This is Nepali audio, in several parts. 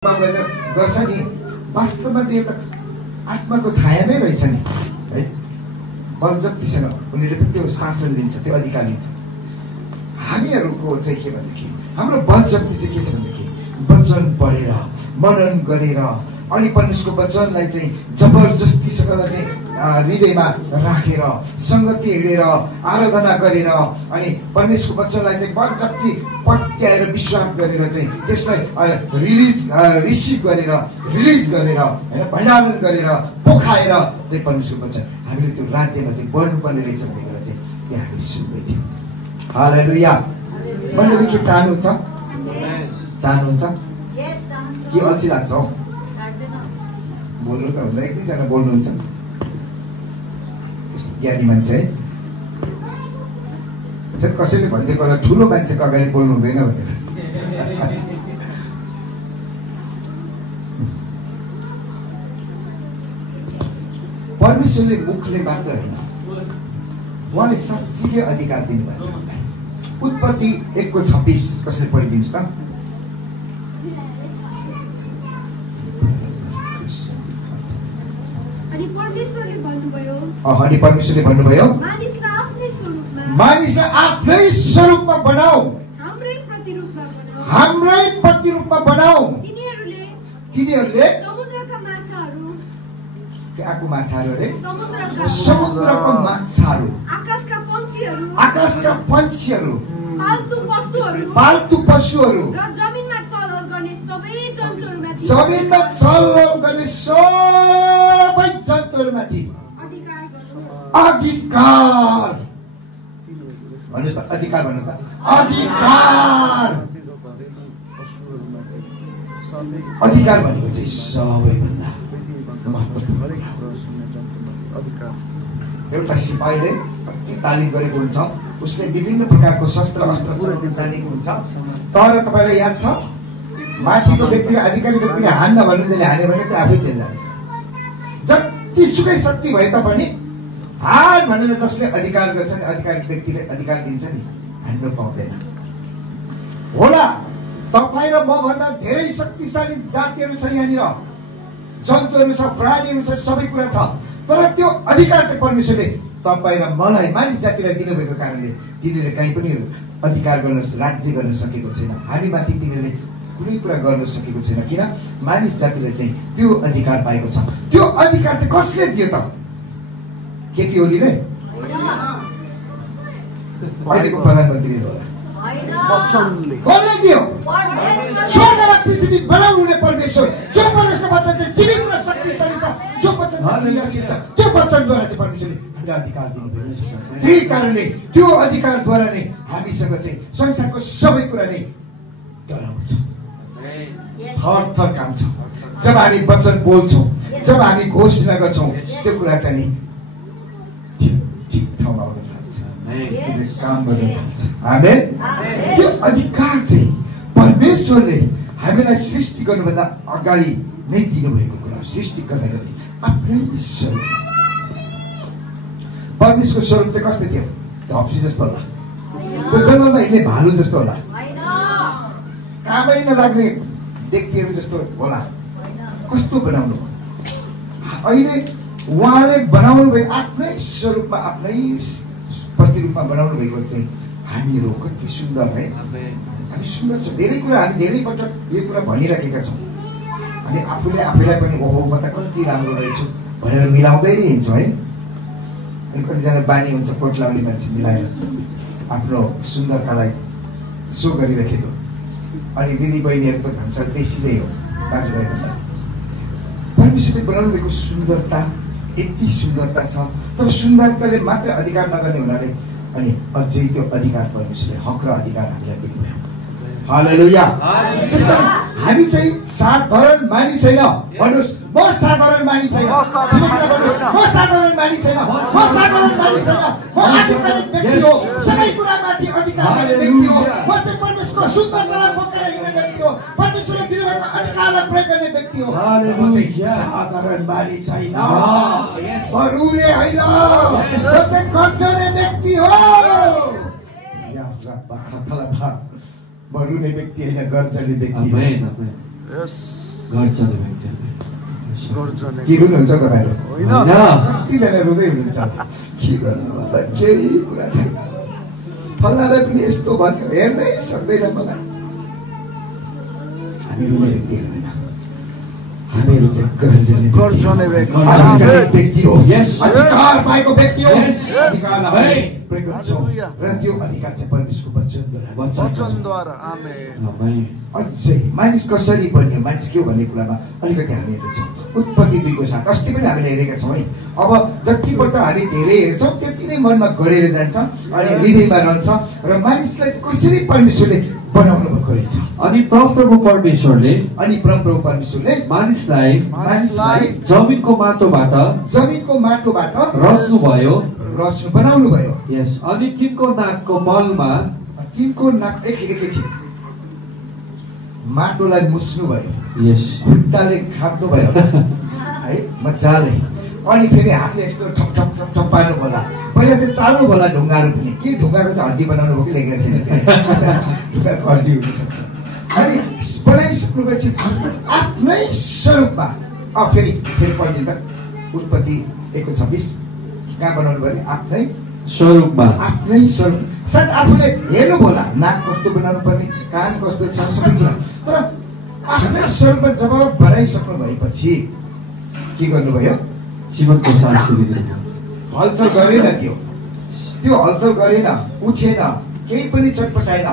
गर्छ नि वास्तवमा त्यो त आत्माको छाया नै रहेछ नि है। बलजफ्तीसँग उनीहरूले पनि त्यो शासन लिन्छ, त्यो अधिकार लिन्छ। हामीहरूको चाहिँ के भनेदेखि हाम्रो बलजफ्ती चाहिँ के छ भनेदेखि वचन पढेर मनन गरेर अनि परमेश्वरको वचनलाई चाहिँ जबरजस्तीसँग चाहिँ हृदयमा राखेर संगति हिँडेर आराधना गरेर अनि परमेश्वरको वचनलाई चाहिँ बलजफ्ती पत्याएर विश्वास गरेर चाहिँ त्यसलाई रिसिभ गरेर रिलिज गरेर होइन भण्डारण गरेर पोखाएर चाहिँ परमेश्वरको वचन हामीले त्यो राज्यमा चाहिँ बढ्नुपर्ने रहेछ भनेर चाहिँ यहाँ हामी सुन्दै थियौँ। हालेलुया। मण्डली के चाहनुहुन्छ? चाहनुहुन्छ के अल्छी लाग्छ हौ? बोल्नु त हुँदैन, एक दुईजना बोल्नुहुन्छ ज्ञानी मान्छे है। कसैले भनिदिएको होला ठुलो मान्छेको अगाडि बोल्नु हुँदैन भनेर। परमेश्वरले मुखले मात्र होइन, उहाँले साँच्चीकै अधिकार दिनुभएको छ। उत्पत्ति 1:26 कसैले पढिदिनुहोस् त। अनि परमेश्वरले भन्नुभयो मानिसलाई आफ्नै स्वरूपमा बनाऊ, हाम्रै प्रतिरूपमा बनाऊ। तिनीहरूले माछाहरू अरे समुद्रको माछाहरू, आकाशका पन्छीहरू, पाल्तु पशुहरू र जमिनमा चलहल गर्ने सबै जन्तुहरूमाथि अधिकार। भन्नुहोस् त अधिकार, भन्नुहोस् त अधिकार। अधिकार भनेको चाहिँ सबैभन्दा महत्त्वपूर्ण। एउटा सिपाहीले कति तालिम गरेको हुन्छ, उसले विभिन्न प्रकारको शस्त्र अस्त्र जानेको हुन्छ, तर तपाईँलाई याद छ माथिको व्यक्तिले अधिकारी व्यक्तिले हान्न भन्नु हान्यो भने त्यो आफै जेल जान्छ। जतिसुकै शक्ति भए तापनि हार भनेर जसले अधिकार गर्छ नि, अधिकारी व्यक्तिले अधिकार दिन्छ नि, हान्नु पाउँदैन। होला तपाईँ र मभन्दा धेरै शक्तिशाली जातिहरू छ, यहाँनिर जन्तुहरू छ, प्राणीहरू छ, सबै कुरा छ, तर त्यो अधिकार चाहिँ परमेश्वरले तपाईँ र मलाई मानिस जातिलाई दिनुभएको कारणले तिनीहरूले कहीँ पनि अधिकार गर्न राज्य गर्न सकेको छैन। हामीमाथि तिनीहरूले कुनै कुरा गर्न सकेको छैन, किन मानिस जातिले चाहिँ त्यो अधिकार पाएको छ। त्यो अधिकार चाहिँ कसले दियो त? केपी ओलीले? अहिलेको प्रधानमन्त्रीले होला। कसले दियो? स्वर्ग र पृथ्वी बनाउनुले परमेश्वर, जो परमेश्वरको वचन चाहिँ जीवित र शक्तिशाली छ, जो वचन छ त्यो वचनद्वारा चाहिँ परमेश्वरले हामीलाई अधिकार दिनुभएको छ। त्यही कारणले त्यो अधिकारद्वारा नै हामीसँग चाहिँ संसारको सबै कुरा नै डराउँछ, थर थर काम्छ। जब हामी वचन बोल्छौँ, जब हामी घोषणा गर्छौँ, त्यो कुरा चाहिँ नि ठिक ठाउँमा आउन थाल्छ, काम गर्न थाल्छ। आमेन। त्यो अधिकार चाहिँ परमेश्वरले हामीलाई सृष्टि गर्नुभन्दा अगाडि नै दिनुभएको कुरा हो। सृष्टि गर्दाखेरि आफ्नै स्वरूप। परमेश्वरको स्वरूप चाहिँ कस्तो थियो? हप्सी जस्तो होला, त्यो जङ्गलमा हिँड्ने भालु जस्तो होला, कामै नलाग्ने व्यक्तिहरू जस्तो होला। कस्तो बनाउनु? अहिले उहाँले बनाउनु भएको आफ्नै स्वरूपमा आफ्नै प्रतिरूपमा बनाउनु भएको चाहिँ हामीहरू कति सुन्दर है। हामी सुन्दर छ। धेरै कुरा हामी धेरै पटक यो कुरा भनिराखेका छौँ। अनि आफूले आफैलाई पनि ओहो म त कति राम्रो रहेछु भनेर मिलाउँदै हिँड्छौँ है। अनि कतिजना बानी हुन्छ कोट लाउने मान्छे मिलाएर आफ्नो सुन्दरतालाई सो गरिराखेको। अनि दिदी बहिनीहरू त झन् बेसी नै हो दाजुभाइभन्दा। परमेश्वरले बनाउनु भएको सुन्दरता यति सुन्दरता छ, तर सुन्दरताले मात्र अधिकार नगर्ने हुनाले अनि अझै त्यो अधिकार परमेश्वरले हक र अधिकार हामीलाई दिनुभयो। हालेलुया। हामी चाहिँ साधारण मानिस छैन। भन्नुहोस्, म साधारण मानिस छैन, म साधारण मानिस छैन, म साधारण मानिस छैन, म आधिकारिक व्यक्ति हो, सबै कुरामाथि अधिकार व्यक्ति हो। म चाहिँ परमेश्वरको सुन्दरतालाई बोकेर हिँड्ने व्यक्ति हो, परमेश्वरले दिनुभएको अधिकारलाई प्रयोग गर्ने व्यक्ति हो। म चाहिँ साधारण मानिस छैन, बरुले होइन, म चाहिँ गर्जने व्यक्ति हो। बरुने व्यक्ति होइन, गर्जने व्यक्ति। गर्छन् व्यक्तिहरूले के रुनुहुन्छ तपाईँहरू? कतिजना रुँदै हुनुहुन्छ? के गर्नु भन्दा केही कुरा छैन। फल्नालाई पनि यस्तो भन्यो, हेर्नै सक्दैन मलाई। हामी रुने व्यक्तिहरू होइन, हामीहरू चाहिँ गर्जने व्यक्ति हो, अधिकार पाएको व्यक्ति हो। अधिकारलाई प्रयोग गर्छौँ र त्यो अधिकार चाहिँ परमेश्वरको वचनद्वारा। अझै मानिस कसरी बन्यो, मानिस के हो भन्ने कुरामा अलिकति हामी हेर्छौँ। उत्पत्ति 2:7 अस्ति पनि हामीले हेरेका छौँ है। अब जतिपल्ट हामी धेरै हेर्छौँ त्यति नै मनमा गढेर जान्छ अनि हृदयमा रहन्छ र मानिसलाई कसरी परमेश्वरले बनाउनु भएको रहेछ। अनि परमप्रभु परमेश्वरले मानिसलाई जमिनको माटोबाट रच्नु भयो, बनाउनु भयो। यस, अनि तिनको नाकको मलमा एकैछिन माटोलाई मुस्नु भयो, यस, खुट्टाले खाप्नु भयो है मजाले। अनि फेरि हातले यस्तो ठप ठप ठप ठप पार्नु होला। पहिला चाहिँ चाल्नु होला ढुङ्गाहरू पनि, के ढुङ्गाको चाहिँ हड्डी बनाउनु भयो कि लेखेको छैन, ढुङ्गाको हड्डी हुनसक्छ। अनि बनाइसक्नुपछि आफ्नै स्वरूपमा फेरि पढ्दिनु त उत्पत्ति 1:26 कहाँ बनाउनु भयो? आफ्नै स्वरूपमा। सायद आफूले हेर्नु होला नाक कस्तो बनाउनु पर्ने, कान कस्तो छ सबै कुरा, तर आफ्नै स्वरूपमा जब बनाइसक्नु भएपछि के गर्नुभयो? जीवनको सास फुकिदिनु। हलचल गरेन, त्यो हलचल गरेन, उठेन, केही पनि चटपटाएन।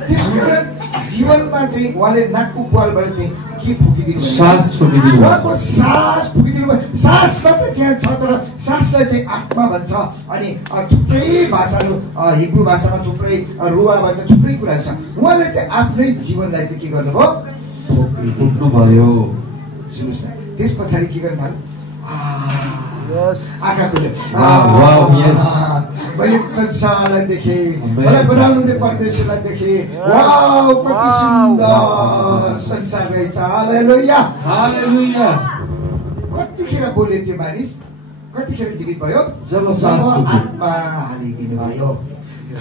त्यसको कारण जीवनमा चाहिँ उहाँले नाकको पालबाट चाहिँ के फुकिदिनु भयो? सास फुकिदिनु। उहाँको सास फुकिदिनु भयो। सास मात्र त्यहाँ छ, तर सासलाई चाहिँ आत्मा भन्छ। अनि थुप्रै भाषाहरू, हिब्रू भाषामा थुप्रै, रुवा भन्छ, थुप्रै कुराहरू छ। उहाँले चाहिँ आफ्नै जीवनलाई चाहिँ के गर्नुभयो? फुक्नु भयो। सुन्नुहोस् न, त्यस पछाडि के गर्नु थाल्यो? आँखा खुल्यो। मैले संसारलाई देखेँ, मलाई बनाउनु परमेश्वरलाई देखेँ। वाउ, कति सुन्दर संसार रहेछ। हालेलुया, हालेलुया। कतिखेर बोले त्यो मानिस? कतिखेर जीवित भयो? जब आत्मा हालिदिनु भयो,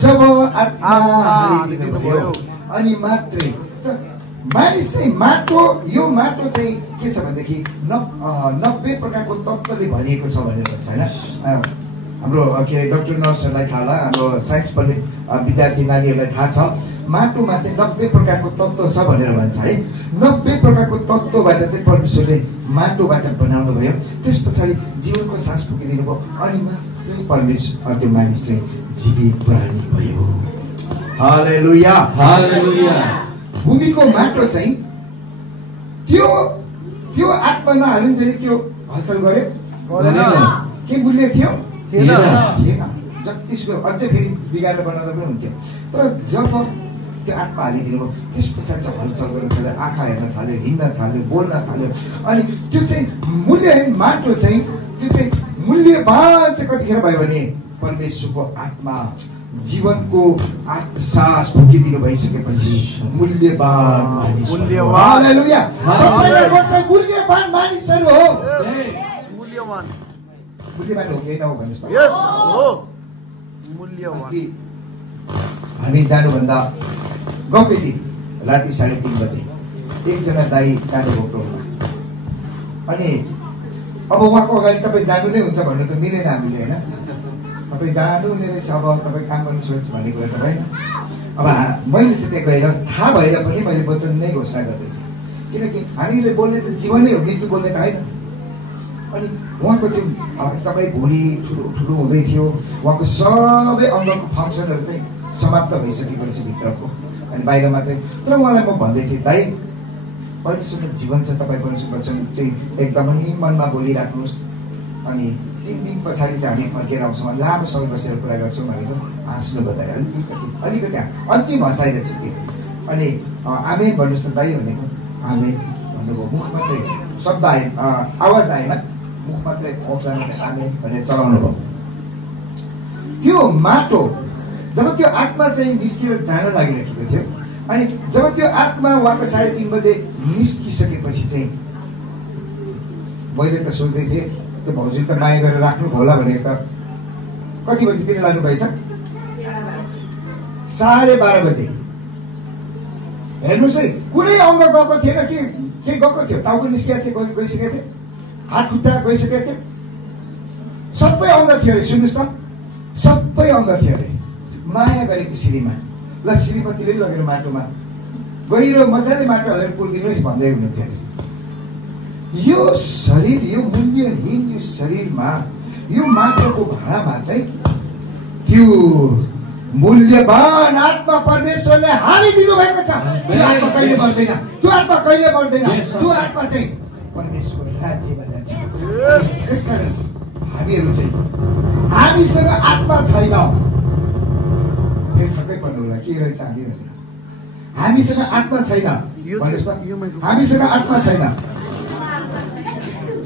जब आत्मा हालिदिनु भयो। अनि मात्रै मानिस चाहिँ यो माटो चाहिँ के छ भनेदेखि 90 प्रकारको तत्त्वले भरिएको छ भनेर भन्छ होइन। हाम्रो के डक्टर नर्सहरूलाई थाहा होला, हाम्रो साइन्स पढ्ने विद्यार्थी नानीहरूलाई थाहा छ, माटोमा चाहिँ 90 प्रकारको तत्त्व छ भनेर भन्छ है। 90 प्रकारको तत्त्वबाट चाहिँ परमेश्वरले माटोबाट बनाउनु भयो। त्यस पछाडि जीवनको सास फुकिदिनु भयो, अनि मात्रै परमेश्वर त्यो मानिस चाहिँ जीवित प्राणी भयो। हालेलुया, हालेलुया। भूमिको माटो चाहिँ त्यो आत्मामा हालिन्छ त्यो हलचल गर्यो? के मूल्य थियो? थिएन। जतिसको अझै फेरि बिगारेर बनाउँदा पनि हुन्थ्यो। तर जब त्यो आत्मा हालिदिनु भयो त्यस पछाडि चाहिँ हलचल गर्न थाल्यो, आँखा हेर्न थाल्यो, हिँड्न थाल्यो, बोल्न थाल्यो। अनि त्यो चाहिँ मूल्यहीन माटो चाहिँ त्यो चाहिँ मूल्यवान चाहिँ कतिखेर भयो भने परमेश्वरको आत्मा जीवनको सास फुकिदिनु भइसकेपछि मूल्यवान मानिस। हालेलुया। मूल्यवान मानिसहरू हो। मूल्यवान हो कि होइन हो भन्नुहोस् न? यस हो, मूल्यवान। हामी जानुभन्दा गएकै दिन राति 3:30 बजे एकजना दाई जानुभयो प्रोग्राममा। अनि अब उहाँको अगाडि तपाईँ जानु नै हुन्छ भन्नु त मिलेन हामीले होइन। तपाईँ जानु हुने रहेछ, अब तपाईँ काम गर्नु छोड्छु भन्ने कुरा त भएन। अब मैले चाहिँ त्यहाँ गएर थाहा भएर पनि मैले वचन नै घोषणा गर्दै थिएँ, किनकि हामीले बोल्ने त जीवनै हो, मृत्यु बोल्ने त होइन। अनि उहाँको चाहिँ तपाईँ भुँडी ठुलो हुँदै थियो, उहाँको सबै अङ्गको फङ्सनहरू चाहिँ समाप्त भइसकेको रहेछ भित्रको, अनि बाहिरमा चाहिँ। तर उहाँलाई म भन्दै थिएँ, दाइ परमेश्वरको जीवन छ, तपाईँ परमेश्वर वचन चाहिँ एकदमै मनमा बोलिराख्नुहोस्। अनि 3 दिन पछाडि चाहिँ हामी फर्केर आउँछौँ, लामो समय बसेर कुरा गर्छौँ भनेको हाँस्नु बताएर अलिकति अन्तिम हँसाइ रहेछ त्यो। अनि आमेन भन्नुहोस् त दाइ भनेको, आमेन भन्नुभयो। मुख मात्रै शब्द आएन, आवाज आएन, मुख मात्रै आमेन भनेर चलाउनु भयो। त्यो माटो जब त्यो आत्मा चाहिँ निस्केर जान लागिरहेको थियो, अनि जब त्यो आत्मा उहाँको 3:30 बजे निस्किसकेपछि चाहिँ मैले त सोध्दै थिएँ, त्यो भाउजू त माया गरेर राख्नु होला भनेर त कति बजीतिर लानु भएछ? 12:30 बजे। हेर्नुहोस् है, कुनै अङ्ग गएको थिएन कि के गएको थियो, टाउको निस्केको थियो, गइसकेको थियो, हात खुट्टा गइसकेको थियो, सबै अङ्ग थियो अरे। सुन्नुहोस् त, सबै अङ्ग थियो अरे। माया गरेको श्रीमान, ल श्रीमतीले लगेर माटोमा गहिरो मजाले माटो हालेर पुर्दिनुहोस् भन्दै हुनुहुन्थ्यो अरे। यो शरीर, यो मूल्यहीन यो शरीरमा, यो माटोको भाँडामा चाहिँ त्यो मूल्यवान आत्मा परमेश्वरले हालिदिनु भएको छ। त्यो आत्मा कहिले बढ्दैन, त्यो आत्मा कहिले बढ्दैन, त्यो आत्मा चाहिँ परमेश्वर राज्यमा जान्छ। त्यसकारण हामीहरू चाहिँ, हामीसँग आत्मा छैन। छक्कै पर्नु होला, के रहेछ हामीहरू? हामीसँग आत्मा छैन। भन्नुहोस् त, हामीसँग आत्मा छैन।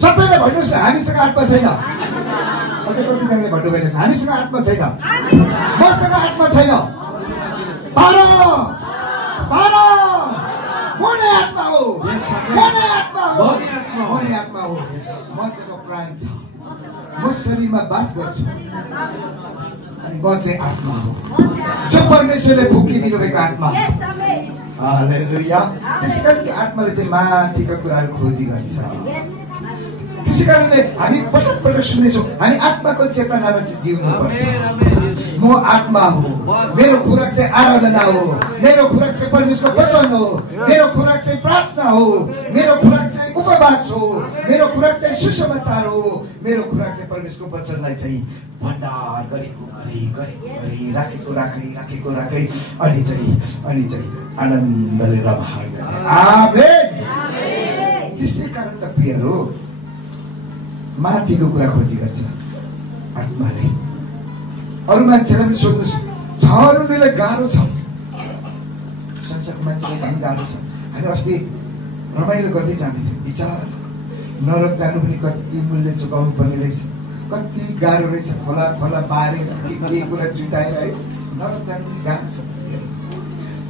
सबैले भन्नुहोस्, हामीसँग आत्मा छैन। अझै कतिजनाले भन्नुभएको छ हामीसँग आत्मा छैन, मसँग आत्मा छैन। म नै आत्मा हो, म नै आत्मा हो, म नै आत्मा हो। मसँग प्राण छ, म शरीरमा बास गर्छु अनि म चाहिँ आत्मा हो, जो परमेश्वरले फुकिदिनु भएको आत्मा। हालेलुया। त्यसैकारण आत्माले चाहिँ माथिका कुराहरू खोजी गर्छ। त्यसै कारणले हामी पटक पटक सुन्दैछौँ, हामी आत्माको चेतनामा चाहिँ जिउनुपर्छ। म आत्मा हो, मेरो खुराक चाहिँ आराधना हो, मेरो खुराक चाहिँ परमेश्वरको वचन हो, मेरो खुराक चाहिँ प्रार्थना हो, मेरो खुराक चाहिँ उपवास हो, मेरो खुराक चाहिँ सुसमाचार हो, मेरो खुराक चाहिँ परमेश्वरको वचनलाई चाहिँ भण्डार गरेको राखेको अनि चाहिँ आनन्दले रमाइ गर्ने। आमेन। त्यसै कारण त प्रियहरू, माथिको कुरा खोजी गर्छ आत्माले। अरू मान्छेलाई पनि सोध्नुहोस्, छहरूलाई गाह्रो छ, संसारको मान्छेलाई पनि गाह्रो छ। हामी अस्ति रमाइलो गर्दै जाँदै थियौँ, विचार नरक जानु पनि कति मूल्य चुकाउनु पर्ने रहेछ, कति गाह्रो रहेछ, खोला पारेर के कुरा जुटाएर है, नरक जानु पनि गाह्रो छ।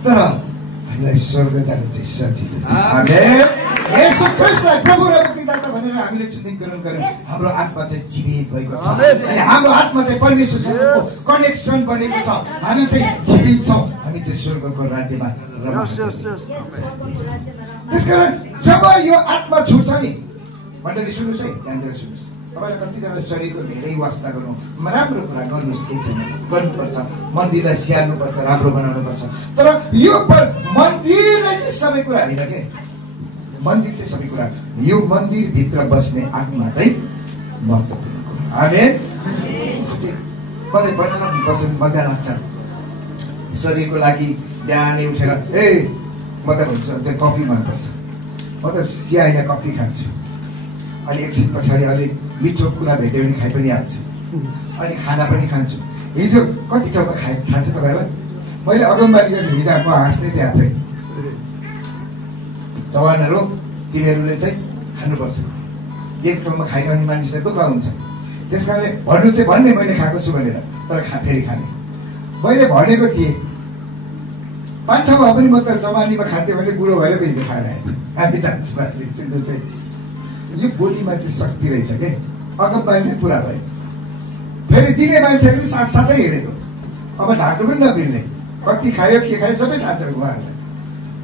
तर हामीलाई स्वर्ग जानु चाहिँ सजिलो छ। आमेन। येशू ख्रीष्टलाई प्रभु र मुक्तिदाता भनेर हामीले चिन्हित गर्यौं। हाम्रो आत्मा चाहिँ जीवित भएको छ अनि हाम्रो आत्मा चाहिँ परमेश्वरसँगको कनेक्सन बनेको छ। हामी चाहिँ जीवित छौँ, हामी चाहिँ स्वर्गको राज्यमा रमाउँछौँ। त्यसकारण जब यो आत्मा छुट्छ नि, मण्डली सुन्नुहोस् है, ध्यान दिएर सुन्नुहोस्। तपाईँले कतिजना शरीरको धेरै वास्ता गर्नु, राम्रो कुरा गर्नुहोस्, केही छैन, गर्नुपर्छ, मन्दिरलाई स्याहार्नुपर्छ, राम्रो बनाउनुपर्छ। तर यो मन्दिरलाई चाहिँ सबै कुरा होइन के, मन्दिर चाहिँ सबै कुरा, यो मन्दिरभित्र बस्ने आत्मा चाहिँ महत्त्वपूर्ण कुरा। आमेन। मलाई बस्न मजा लाग्छ। शरीरको लागि बिहानै उठेर म त भन्छ चाहिँ कफी मनपर्छ, म त चिया होइन कफी खान्छु। अनि एकछिन पछाडि अलिक मिठो कुरा भेट्यो भने खाइ पनि हाल्छु, अनि खाना पनि खान्छु। हिजो कति ठाउँमा थाहा छ तपाईँलाई? मैले अगमबारीको हिजो म हाँस्दै थिएँ आफै। जवानहरू तिनीहरूले चाहिँ खानुपर्छ, एक ठाउँमा खाइन भने मानिसलाई दुःख हुन्छ। त्यस कारणले भन्ने मैले खाएको छु भनेर, तर फेरि खाने मैले भनेको थिएँ। 5 ठाउँमा पनि म त जवानीमा खान्थेँ भने बुढो भएर हिजो खाएर आएँ। हामी चाहिँ यो बोलीमा चाहिँ शक्ति रहेछ के, अगमबारी नै पुरा भयो। फेरि दिने मान्छेहरू पनि साथसाथै हिँडेको, अब ढाक्नु पनि नमिल्ने, कति खायो के खायो सबै थाहा छ उहाँहरूलाई,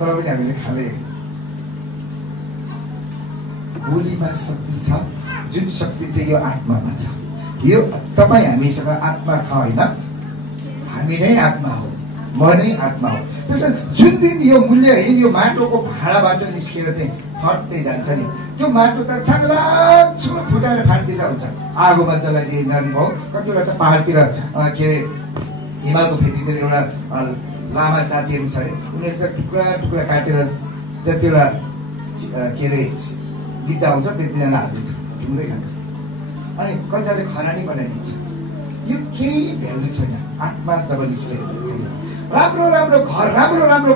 तर पनि हामीले खाँदै बोलीमा शक्ति छ, जुन शक्ति चाहिँ यो आत्मामा छ। यो तपाईँ हामीसँग आत्मा छ होइन, हामी नै आत्मा हो, म नै आत्मा हो। त्यसैले जुन दिन यो मूल्यहीन यो माटोको भाँडाबाट निस्केर चाहिँ फट्दै जान्छ नि, त्यो माटो त छाङ्लाङ फुटाएर फाट्दिँदा हुन्छ। आगोमा जलाइदिए जानु भयो। कतिवटा त पहाडतिर के अरे हिमालको फेदीतिर एउटा लामा जातिहरू छ अरे, उनीहरू त टुक्रा टुक्रा काटेर जतिवटा के अरे गिद्दा आउँछ त्यतिजना हालिदिन्छ, ढुङ्दै खान्छ। अनि कतिजनाले खरानी बनाइदिन्छ। यो केही भ्यालु छैन। आत्मा जब निस्केको राम्रो राम्रो घर, राम्रो राम्रो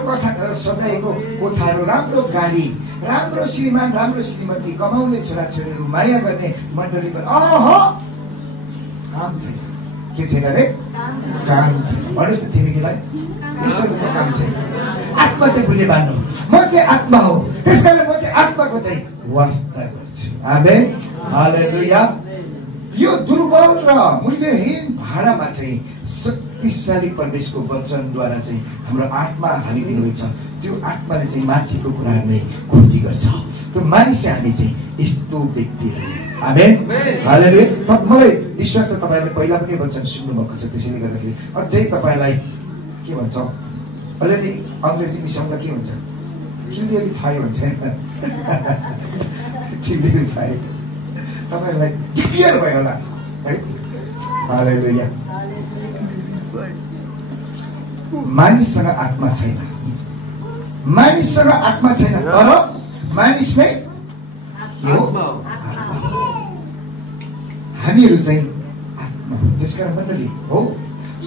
सजाएको कोठाहरू, राम्रो गाडी, राम्रो श्रीमान, राम्रो श्रीमती, कमाउने छोराछोरीहरू, माया गर्ने मण्डली पनि काम छैन। के छैन रे? काम छैन। भन्नुहोस् त छिमेकीलाई, ईश्वरको काम छैन। आत्मा चाहिँ मूल्यवान हो। म चाहिँ आत्मा हो, त्यसकारण म चाहिँ आत्माको चाहिँ वास्ता गर्छु। आमेन। हालेलुया। यो दुर्बल र मूल्यहीन भाँडामा चाहिँ शक्तिशाली परमेश्वरको वचनद्वारा चाहिँ हाम्रो आत्मा हालिदिनु भएको छ। त्यो आत्माले चाहिँ माथिको कुराहरू नै खोजी गर्छ। त्यो मानिस हामी चाहिँ यस्तो व्यक्तिहरू। आमेन, हालेलुया। मलाई विश्वास छ तपाईँहरूले पहिला पनि वचन सुन्नुभएको छ, त्यसैले गर्दाखेरि अझै तपाईँलाई के भन्छ, अलिअलि अङ्ग्रेजी मिसाउँदा के हुन्छ, क्लियरिफाई हुन्छ क्लियरिफाई, तपाईँहरूलाई क्लियर भयो होला है। हालेलुया। मानिससँग आत्मा छैन, मानिससँग आत्मा छैन, तर मानिस नै हो। हामीहरू चाहिँ आत्मा हो। त्यसकारण मण्डली हो,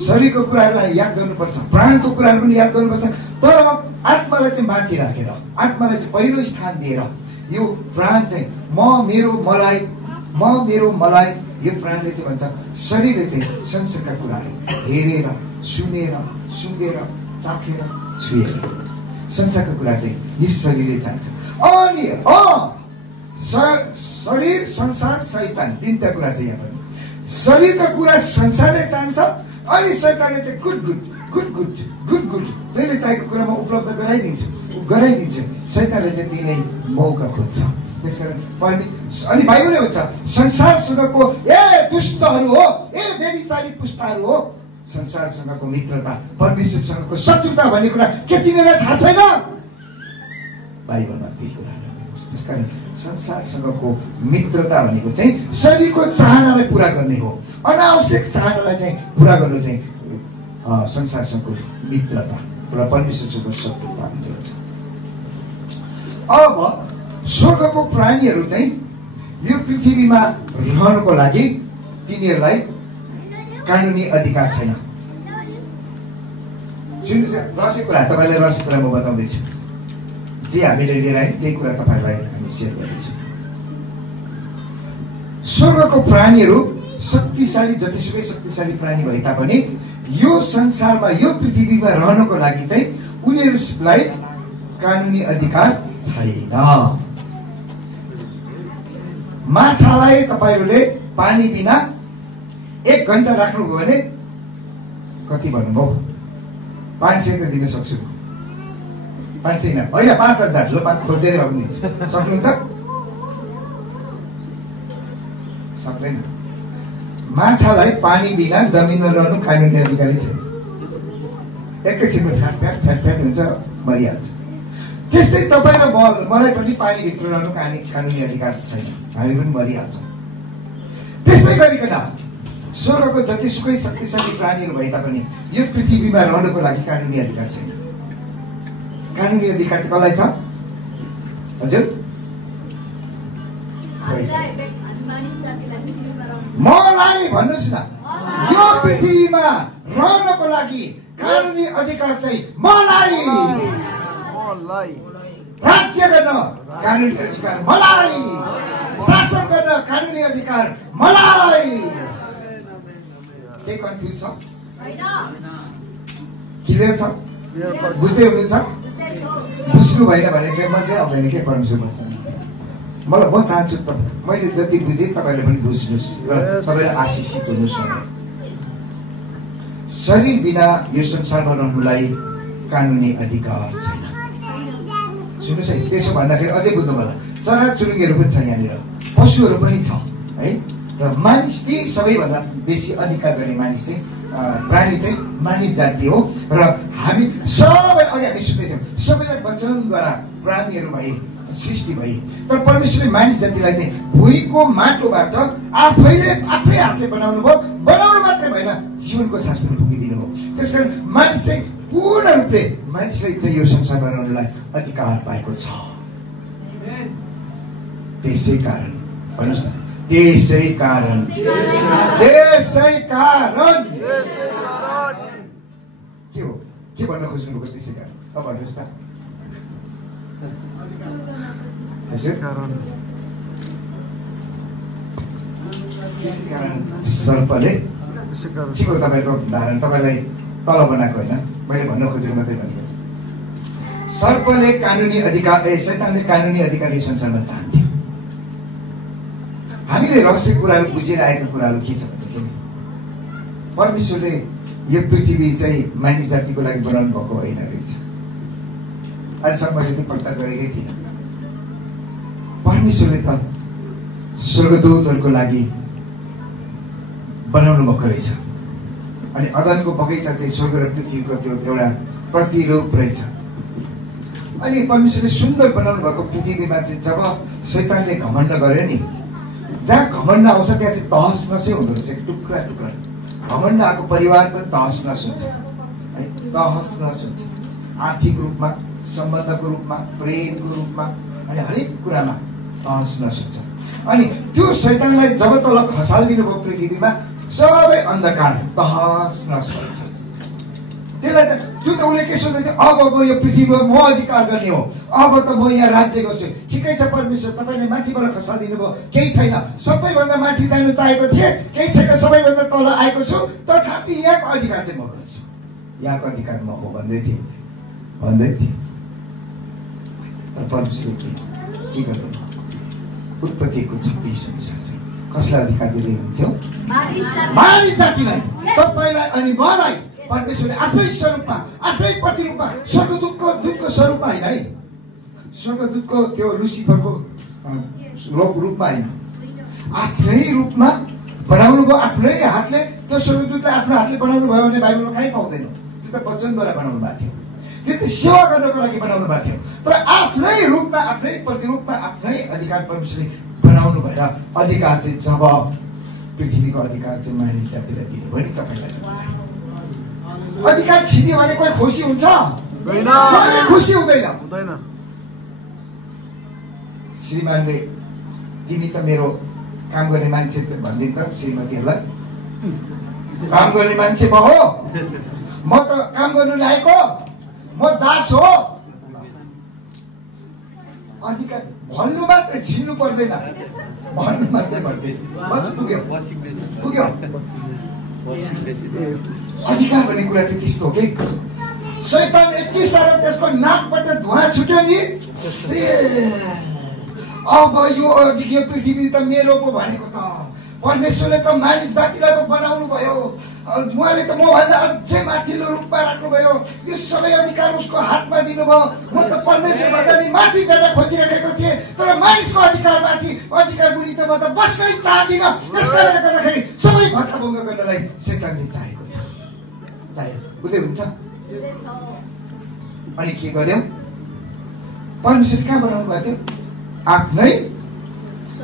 शरीरको कुराहरूलाई याद गर्नुपर्छ, प्राणको कुराहरू पनि याद गर्नुपर्छ, तर आत्मालाई चाहिँ माथि राखेर, आत्मालाई चाहिँ पहिलो स्थान दिएर यो प्राण चाहिँ म मेरो मलाई यो प्राणले चाहिँ भन्छ, शरीरले चाहिँ संसारका कुराहरू हेरेर सुनेर सुँगेर चाखेर छुएर संसारको कुरा चाहिँ यो शरीरले चाहन्छ। अनि शरीर संसार शैतान तीनटा कुरा चाहिँ यहाँ पनि, शरीरका कुरा संसारले चाहन्छ, अनि शैतानले चाहिँ गुड तैँले चाहेको कुरामा उपलब्ध गराइदिन्छ। शैतानले चाहिँ तिनै मौका खोज्छ। त्यसकारण अनि बाइबलले भन्छ संसारसँगको दुष्टहरू हो, व्यभिचारी पुस्ताहरू हो। संसारसँगको मित्रता परमेश्वरसँगको शत्रुता भन्ने कुरा के तिनीहरूलाई थाहा छैन? बाइबलमा त्यही कुरा। त्यसकारण संसारसँगको मित्रता भनेको चाहिँ शरीरको चाहनालाई पुरा गर्ने हो, अनावश्यक चाहनालाई चाहिँ पुरा गर्नु चाहिँ संसारसँगको मित्रता र परमेश्वरसँगको शत्रुता हुन्छ। अब स्वर्गको प्राणीहरू चाहिँ यो पृथ्वीमा रहनको लागि तिनीहरूलाई कानुनी अधिकार छैन। सुन्नुहोस्, रहस्य कुरा तपाईँलाई रहस्य कुरा म बताउँदैछु, जे हामीले लिएर आयौँ त्यही कुरा तपाईँलाई हामी सेयर गर्दैछौँ। स्वर्गको प्राणीहरू शक्तिशाली, जतिसुकै शक्तिशाली प्राणी भए तापनि यो संसारमा यो पृथ्वीमा रहनको लागि चाहिँ उनीहरूलाई कानुनी अधिकार छैन। माछालाई तपाईँहरूले पानी बिना 1 घण्टा राख्नुभयो भने कति भन्नुभयो? 500 त दिन सक्छु। 500 होइन, 5000, ल 5 खोजेर भए पनि दिन्छ। सक्नुहुन्छ? सक्दैन। माछालाई पानी बिना जमिनमा रहनु कानुनी अधिकारी छैन। एकैछिनमा फ्याट हुन्छ, मरिहाल्छ। त्यस्तै तपाईँ र मलाई पनि पानीभित्र रहनु कानुनी अधिकार छैन, हामी पनि मरिहाल्छौँ। त्यस्तै गरिकन स्वर्गको जतिसुकै शक्तिशाली प्राणीहरू भए तापनि यो पृथ्वीमा रहनको लागि कानुनी अधिकार छैन। कानुनी अधिकार चाहिँ कसलाई छ? हजुर, मलाई भन्नुहोस् न, यो पृथ्वीमा रहनको लागि कानुनी अधिकार चाहिँ मलाई, राज्य गर्न कानुनी अधिकार मलाई, शासन गर्न कानुनी अधिकार मलाई। के कन्फ्युज छ? क्लियर छ? बुझ्दै हुनुहुन्छ? बुझ्नु भएन भने चाहिँ म चाहिँ आउँदैन के परमेश्वर बस्छ। मलाई म चाहन्छु त मैले जति बुझेँ तपाईँले पनि बुझ्नुहोस् र तपाईँले आशिषित हुनुहोस्। शरीर बिना यो संसारमा रहनुलाई कानुनी अधिकार छैन। सुन्नुहोस् है, त्यसो भन्दाखेरि अझै बुझ्नु होला, चराचुरुङ्गीहरू पनि छ यहाँनिर, पशुहरू पनि छ है, र मानिस त्यही सबैभन्दा बेसी अधिकार गर्ने मानिस चाहिँ प्राणी चाहिँ मानिस जाति हो। र हामी सबै अघि हामी सुन्दै थियौँ, सबैलाई वचन गरा प्राणीहरू भए, सृष्टि भए, तर परमेश्वरले मानिस जातिलाई चाहिँ भुइँको माटोबाट आफ्नै हातले बनाउनु भयो। बनाउनु मात्रै भएन, जीवनको सास पनि फुकिदिनु भयो। त्यसकारण मानिस चाहिँ पूर्ण रूपले मानिसलाई चाहिँ यो संसारमा रहनुलाई अधिकार पाएको छ। त्यसै कारण भन्नुहोस् न, त्यसै कारण के हो? के भन्न खोज्नुभएको? त्यसै कारण अब भन्नुहोस् त। त्यसै कारण सर्पले के हो? तपाईँको धारणा तपाईँलाई तल बनाएको होइन, मैले भन्न खोजेको मात्रै भनेको। सर्पले कानुनी अधिकार, शैतानले कानुनी अधिकार यो संसारमा चाहन्थ्यो। हामीले रहस्य कुराहरू बुझेर आएको कुराहरू के छ भने परमेश्वरले यो पृथ्वी चाहिँ मानिस जातिको लागि बनाउनु भएको होइन रहेछ। आजसम्म मैले त्यो प्रचार गरेकै थिइनँ। परमेश्वरले त स्वर्गदूतहरूको लागि बनाउनु भएको रहेछ। अनि अदनको बगैँचा चाहिँ स्वर्ग र पृथ्वीको त्यो एउटा प्रतिरूप रहेछ। अनि परमेश्वरले सुन्दर बनाउनु भएको पृथ्वीमा चाहिँ जब शैतानले घमण्ड गर्यो नि, जहाँ घमण्ड आउँछ त्यहाँ चाहिँ तहस नसै हुँदो रहेछ, टुक्रा टुक्रा। घमण्ड आएको परिवार पनि तहस नस हुन्छ है, तहस नस हुन्छ। आर्थिक रूपमा, सम्बन्धको रूपमा, प्रेमको रूपमा, अनि हरेक कुरामा तहस नस हुन्छ। अनि त्यो शैतानलाई जब तल खसालिदिनु भयो पृथ्वीमा, सबै अन्धकार तहस नस भन्छ। त्यसलाई त त्यो त उसले के सोच्दै थियो, अब म यो पृथ्वीमा म अधिकार गर्ने हो, अब त म यहाँ राज्य गर्छु। ठिकै छ परमेश्वर, तपाईँले माथिबाट खसालिदिनु भयो, केही छैन, सबैभन्दा माथि जानु चाहेको थिएँ, केही छैन, सबैभन्दा तल आएको छु, तथापि यहाँको अधिकार चाहिँ म गर्छु, यहाँको अधिकार म हो भन्दै थिएँ। तर परमेश्वरले के गर्नु, उत्पत्तिको 26 चाहिँ कसलाई अधिकार दिँदै हुनुहुन्थ्यो? मानिस जातिलाई, तपाईँलाई अनि मलाई परमेश्वरले आफ्नै स्वरूपमा, आफ्नै प्रतिरूपमा, स्वर्गदूतको स्वरूपमा होइन है, स्वर्गदूतको त्यो लुसिफरको रूपमा होइन, आफ्नै रूपमा बनाउनु भयो। आफ्नै हातले त्यो स्वर्गदूतलाई आफ्नो हातले बनाउनु भयो भने बाइबलमा कहीँ पाउँदैन। त्यो त वचनद्वारा बनाउनु भएको थियो, त्यो त सेवा गर्नको लागि बनाउनु भएको थियो। तर आफ्नै रूपमा, आफ्नै प्रतिरूपमा, आफ्नै अधिकार परमेश्वरले बनाउनु भएर अधिकार चाहिँ जब पृथ्वीको अधिकार चाहिँ मानिस जातिलाई दिनुभयो नि, तपाईँलाई अधिकार छिन्यो भने कोही खुसी हुन्छ? खुसी हुँदैन। श्रीमानले तिमी त मेरो काम गर्ने मान्छे भनिदिनु त श्रीमतीहरूलाई, काम गर्ने मान्छे म हो, म त काम गर्नु लागेको, म दास हो। अधिकार भन्नु मात्रै, छिन्नु पर्दैन, भन्नु मात्रै पर्दैन, बस पुग्यो। अधिकार भन्ने कुरा चाहिँ त्यस्तो हो कि शैतान यति साह्रो त्यसको नाकबाट धुवा छुट्यो नि, अब यो पृथ्वी त मेरो पो भनेको त परमेश्वरले त मानिस जातिलाई पो बनाउनु भयो, उहाँले त मभन्दा अझै माथिल्लो रूपमा राख्नुभयो, यो सबै अधिकार उसको हातमा दिनुभयो। म त परमेश्वरभन्दा नि माथि जान खोजिरहेको थिएँ, तर मानिसको अधिकार माथि, अधिकार मुनि त म त बस्नै चाहदिनँ। त्यस कारणले गर्दाखेरि सबै भत्ताभङ्ग गर्नलाई शैतानले चाहेको छ, हुँदै हुन्छ। अनि के गर्यो परमेश्वर, कहाँ बनाउनु भएको थियो? आफ्नै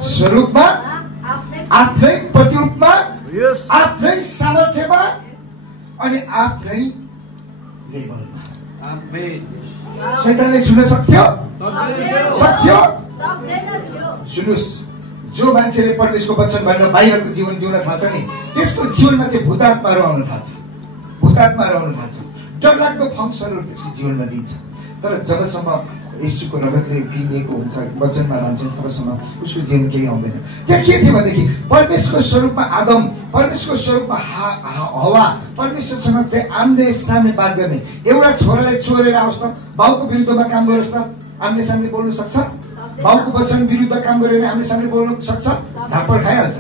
स्वरूपमा, आफ्नै प्रतिरूपमा, आफ्नै सामर्थ्यमा, अनि आफ्नै लेभलमा। शैतानले छुन सक्थ्यो? सुन्नुहोस्, जो मान्छेले परमेश्वरको वचन भनेर बाहिरको जीवन जिउन थाल्छ नि, त्यसको जीवनमा चाहिँ भूतात्माहरू आउन थाल्छ, डरलाग्दो फङ्सनहरू त्यसको जीवनमा दिन्छ। तर जबसम्म यीशुको रगतले किनिएको हुन्छ, वचनमा रहन्छ, तबसम्म उसको जीवन केही आउँदैन। त्यहाँ के थियो भनेदेखि परमेश्वरको स्वरूपमा आदम, परमेश्वरको स्वरूपमा हवा, परमेश्वरसँग चाहिँ आम्ने सामने बात गर्ने। एउटा छोरालाई चोरेर आओस् त, बाउको विरुद्धमा काम गरोस् त, आम्ने सामने बोल्नु सक्छ? बाउको वचन विरुद्ध काम गऱ्यो भने आम्ने सामने बोल्नु सक्छ? झापड खाइहाल्छ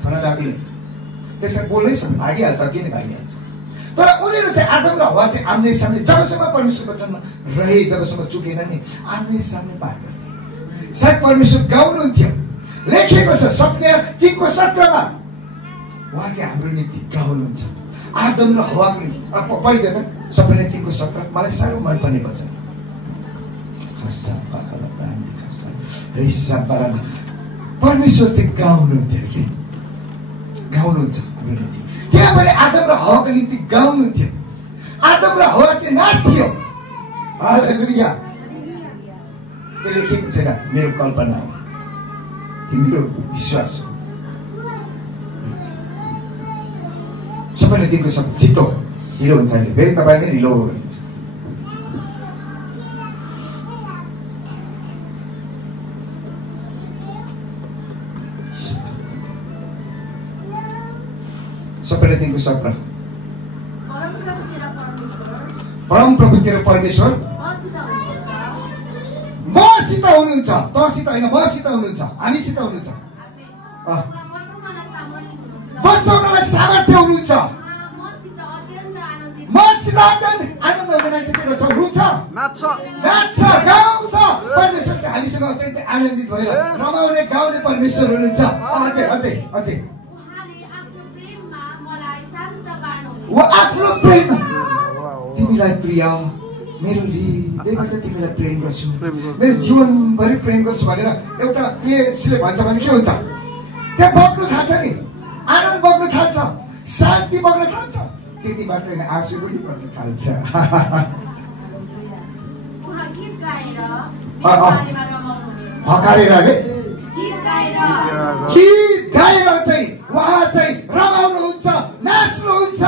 छोराले आफैले, त्यसरी बोल्नै सक्छ, भागिहाल्छ, किन भागिहाल्छ। तर उनीहरू चाहिँ आदम र हवा चाहिँ आम्ने सामने जबसम्म परमेश्वर वचनमा रहे, जबसम्म चुकेन नि, आम्ने सामने बात गर्ने। सायद परमेश्वर गाउनुहुन्थ्यो, लेखेको छ सपना 3को 17मा, उहाँ चाहिँ हाम्रो निम्ति गाउनुहुन्छ। आदम र हवाको निम्ति पढिदिएन सपना 3को 17, मलाई साह्रो मनपर्ने वचन। परमेश्वर चाहिँ गाउनुहुन्थ्यो, गाउनुहुन्छ हाम्रो निम्ति। त्यहाँ मैले आदम र हवाको निम्ति गाउनु थियो। आदम र हवा चाहिँ नाच्थ्यो। हालेलुया। त्यो लेखेको छैन, मेरो कल्पना हो, मेरो विश्वास हो। सबैले दिएको सब छिटो हिरो हुन्छ, अहिले फेरि तपाईँले ढिलो गरिन्छ। सबैले 3को 17, परम प्रभु तेरो परमेश्वर मसित हुनुहुन्छ, तसित होइन, मसित हुनुहुन्छ, हामीसित हुनुहुन्छ, बचाउनलाई सामर्थ्य हुनुहुन्छ, मसित अत्यन्त आनन्दित हुने मान्छे के गर्छ? रुन्छ, नाच्छ नाच्छ, गाउँछ। परमेश्वर चाहिँ हामीसँग अत्यन्तै आनन्दित भएर रमाउने गाउने परमेश्वर हुनुहुन्छ। अझै अझै अझै ऊ आफ्नो प्रेम तिमीलाई प्रिय मेरो हृदयबाट तिमीलाई प्रेम गर्छु, मेरो जीवनभरि प्रेम गर्छु भनेर एउटा प्रियसीले भन्छ भने के हुन्छ? त्यहाँ बग्नु थाल्छ नि, आनन्द बग्नु थाल्छ, शान्ति बग्नु थाल्छ। त्यति मात्रै नै आँसु पनि बग्नु थाल्छ। हकारेर गीत गाएर चाहिँ उहाँ चाहिँ रमाउनुहुन्छ, नाच्नुहुन्छ।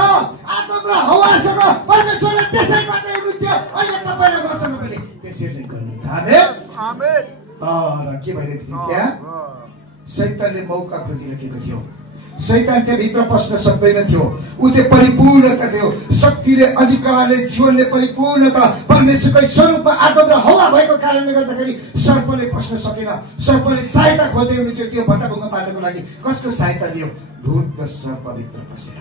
आत्मा र हावासँग परमेश्वरले त्यसै गर्दै हुनुहुन्थ्यो। अहिले तपाईँ र मसँग पनि त्यसरी नै गर्नुहुन्छ। आमेन। तर के भइरहेको थियो त्यहाँ? शैतानले मौका खोजिरहेको थियो। शैतान त्यहाँभित्र पस्न सक्दैन थियो। ऊ चाहिँ परिपूर्णता थियो, शक्तिले, अधिकारले, जीवनले परिपूर्णता परमेश्वरकै स्वरूपमा आदम र हवा भएको कारणले गर्दाखेरि सर्पले पस्न सकेन। सर्पले सहायता खोज्दै हुनुहुन्थ्यो त्यो भत्ताभुङ्ग पार्नको लागि। कसको सहायता लियो? धूर्त सर्पभित्र पसेर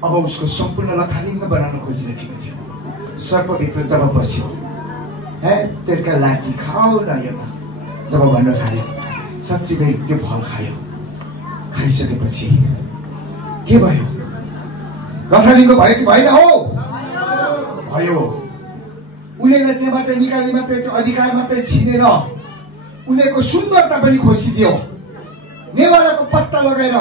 अब उसको सम्पूर्ण लथालिङ्ग बनाउन खोजिरहेको थियो। सर्पभित्र जब पस्यो, तेलका लाठी खाऊ न यो जब भन्न थाल्यो, साँच्चै नै त्यो फल खायो। खाइसकेपछि के भयो? लथालिङ्ग भयो कि भएन? हो भयो। उनीहरूलाई त्यहाँबाट निकाल्ने मात्रै, त्यो अधिकार मात्रै छिनेन, उनीहरूको सुन्दरता पनि खोसिदियो। नेवाराको पत्ता लगाएर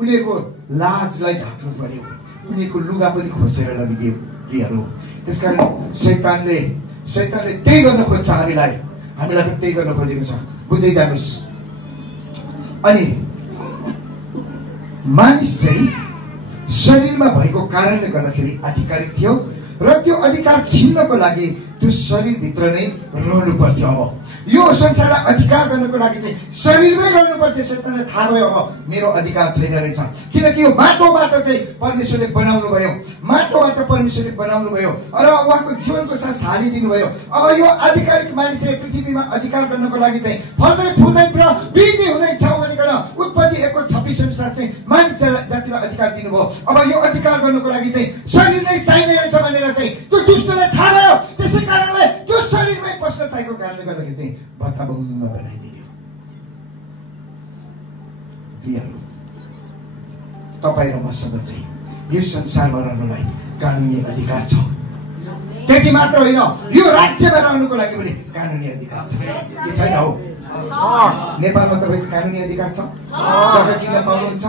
उनीहरूको लाजलाई ढाक्नु पर्यो, उनीहरूको लुगा पनि खोसेर लगिदियो प्रियहरू। त्यसकारण शैतानले त्यही गर्न खोज्छ हामीलाई पनि त्यही गर्न खोजेको छ। बुझ्दै जानुहोस्। अनि मानिस चाहिँ शरीरमा भएको कारणले गर्दाखेरि अधिकारिक थियो र त्यो अधिकार छिन्नको लागि त्यो शरीरभित्र नै रहनु पर्थ्यो। अब यो संसारलाई अधिकार गर्नको लागि चाहिँ शरीरमै रहनु पर्थ्यो। शैतानलाई थाहा भयो अब मेरो अधिकार छैन रहेछ, किनकि यो माटोबाट चाहिँ परमेश्वरले बनाउनु भयो, माटोबाट परमेश्वरले बनाउनु भयो र उहाँको जीवनको साथ हालिदिनु भयो। अब यो आधिकारिक मानिसले पृथ्वीमा अधिकार गर्नको लागि चाहिँ फल्दै फुल्दै र वृद्धि हुँदैछ भनिकन उत्पत्ति 1:26 अनुसार चाहिँ मानिस जातिलाई अधिकार दिनुभयो। अब यो अधिकार गर्नको लागि चाहिँ शरीर नै चाहिने रहेछ भनेर चाहिँ त्यो दुष्टलाई थाहा भयो। त्यसै कारणले त्यो शरीरमै पस्न चाहेको कारणले गर्दाखेरि चाहिँ भत्ताभुङ्ग बनाइदियो। प्रियहरू, तपाईँ र मसँग चाहिँ यो संसारमा रहनुलाई कानुनी अधिकार छ। त्यति मात्र होइन, यो राज्यमा रहनुको लागि पनि कानुनी अधिकार छ। के छैन? हो। नेपालमा तपाईँको कानुनी अधिकार छ। जग्गा किन्न पाउनुहुन्छ,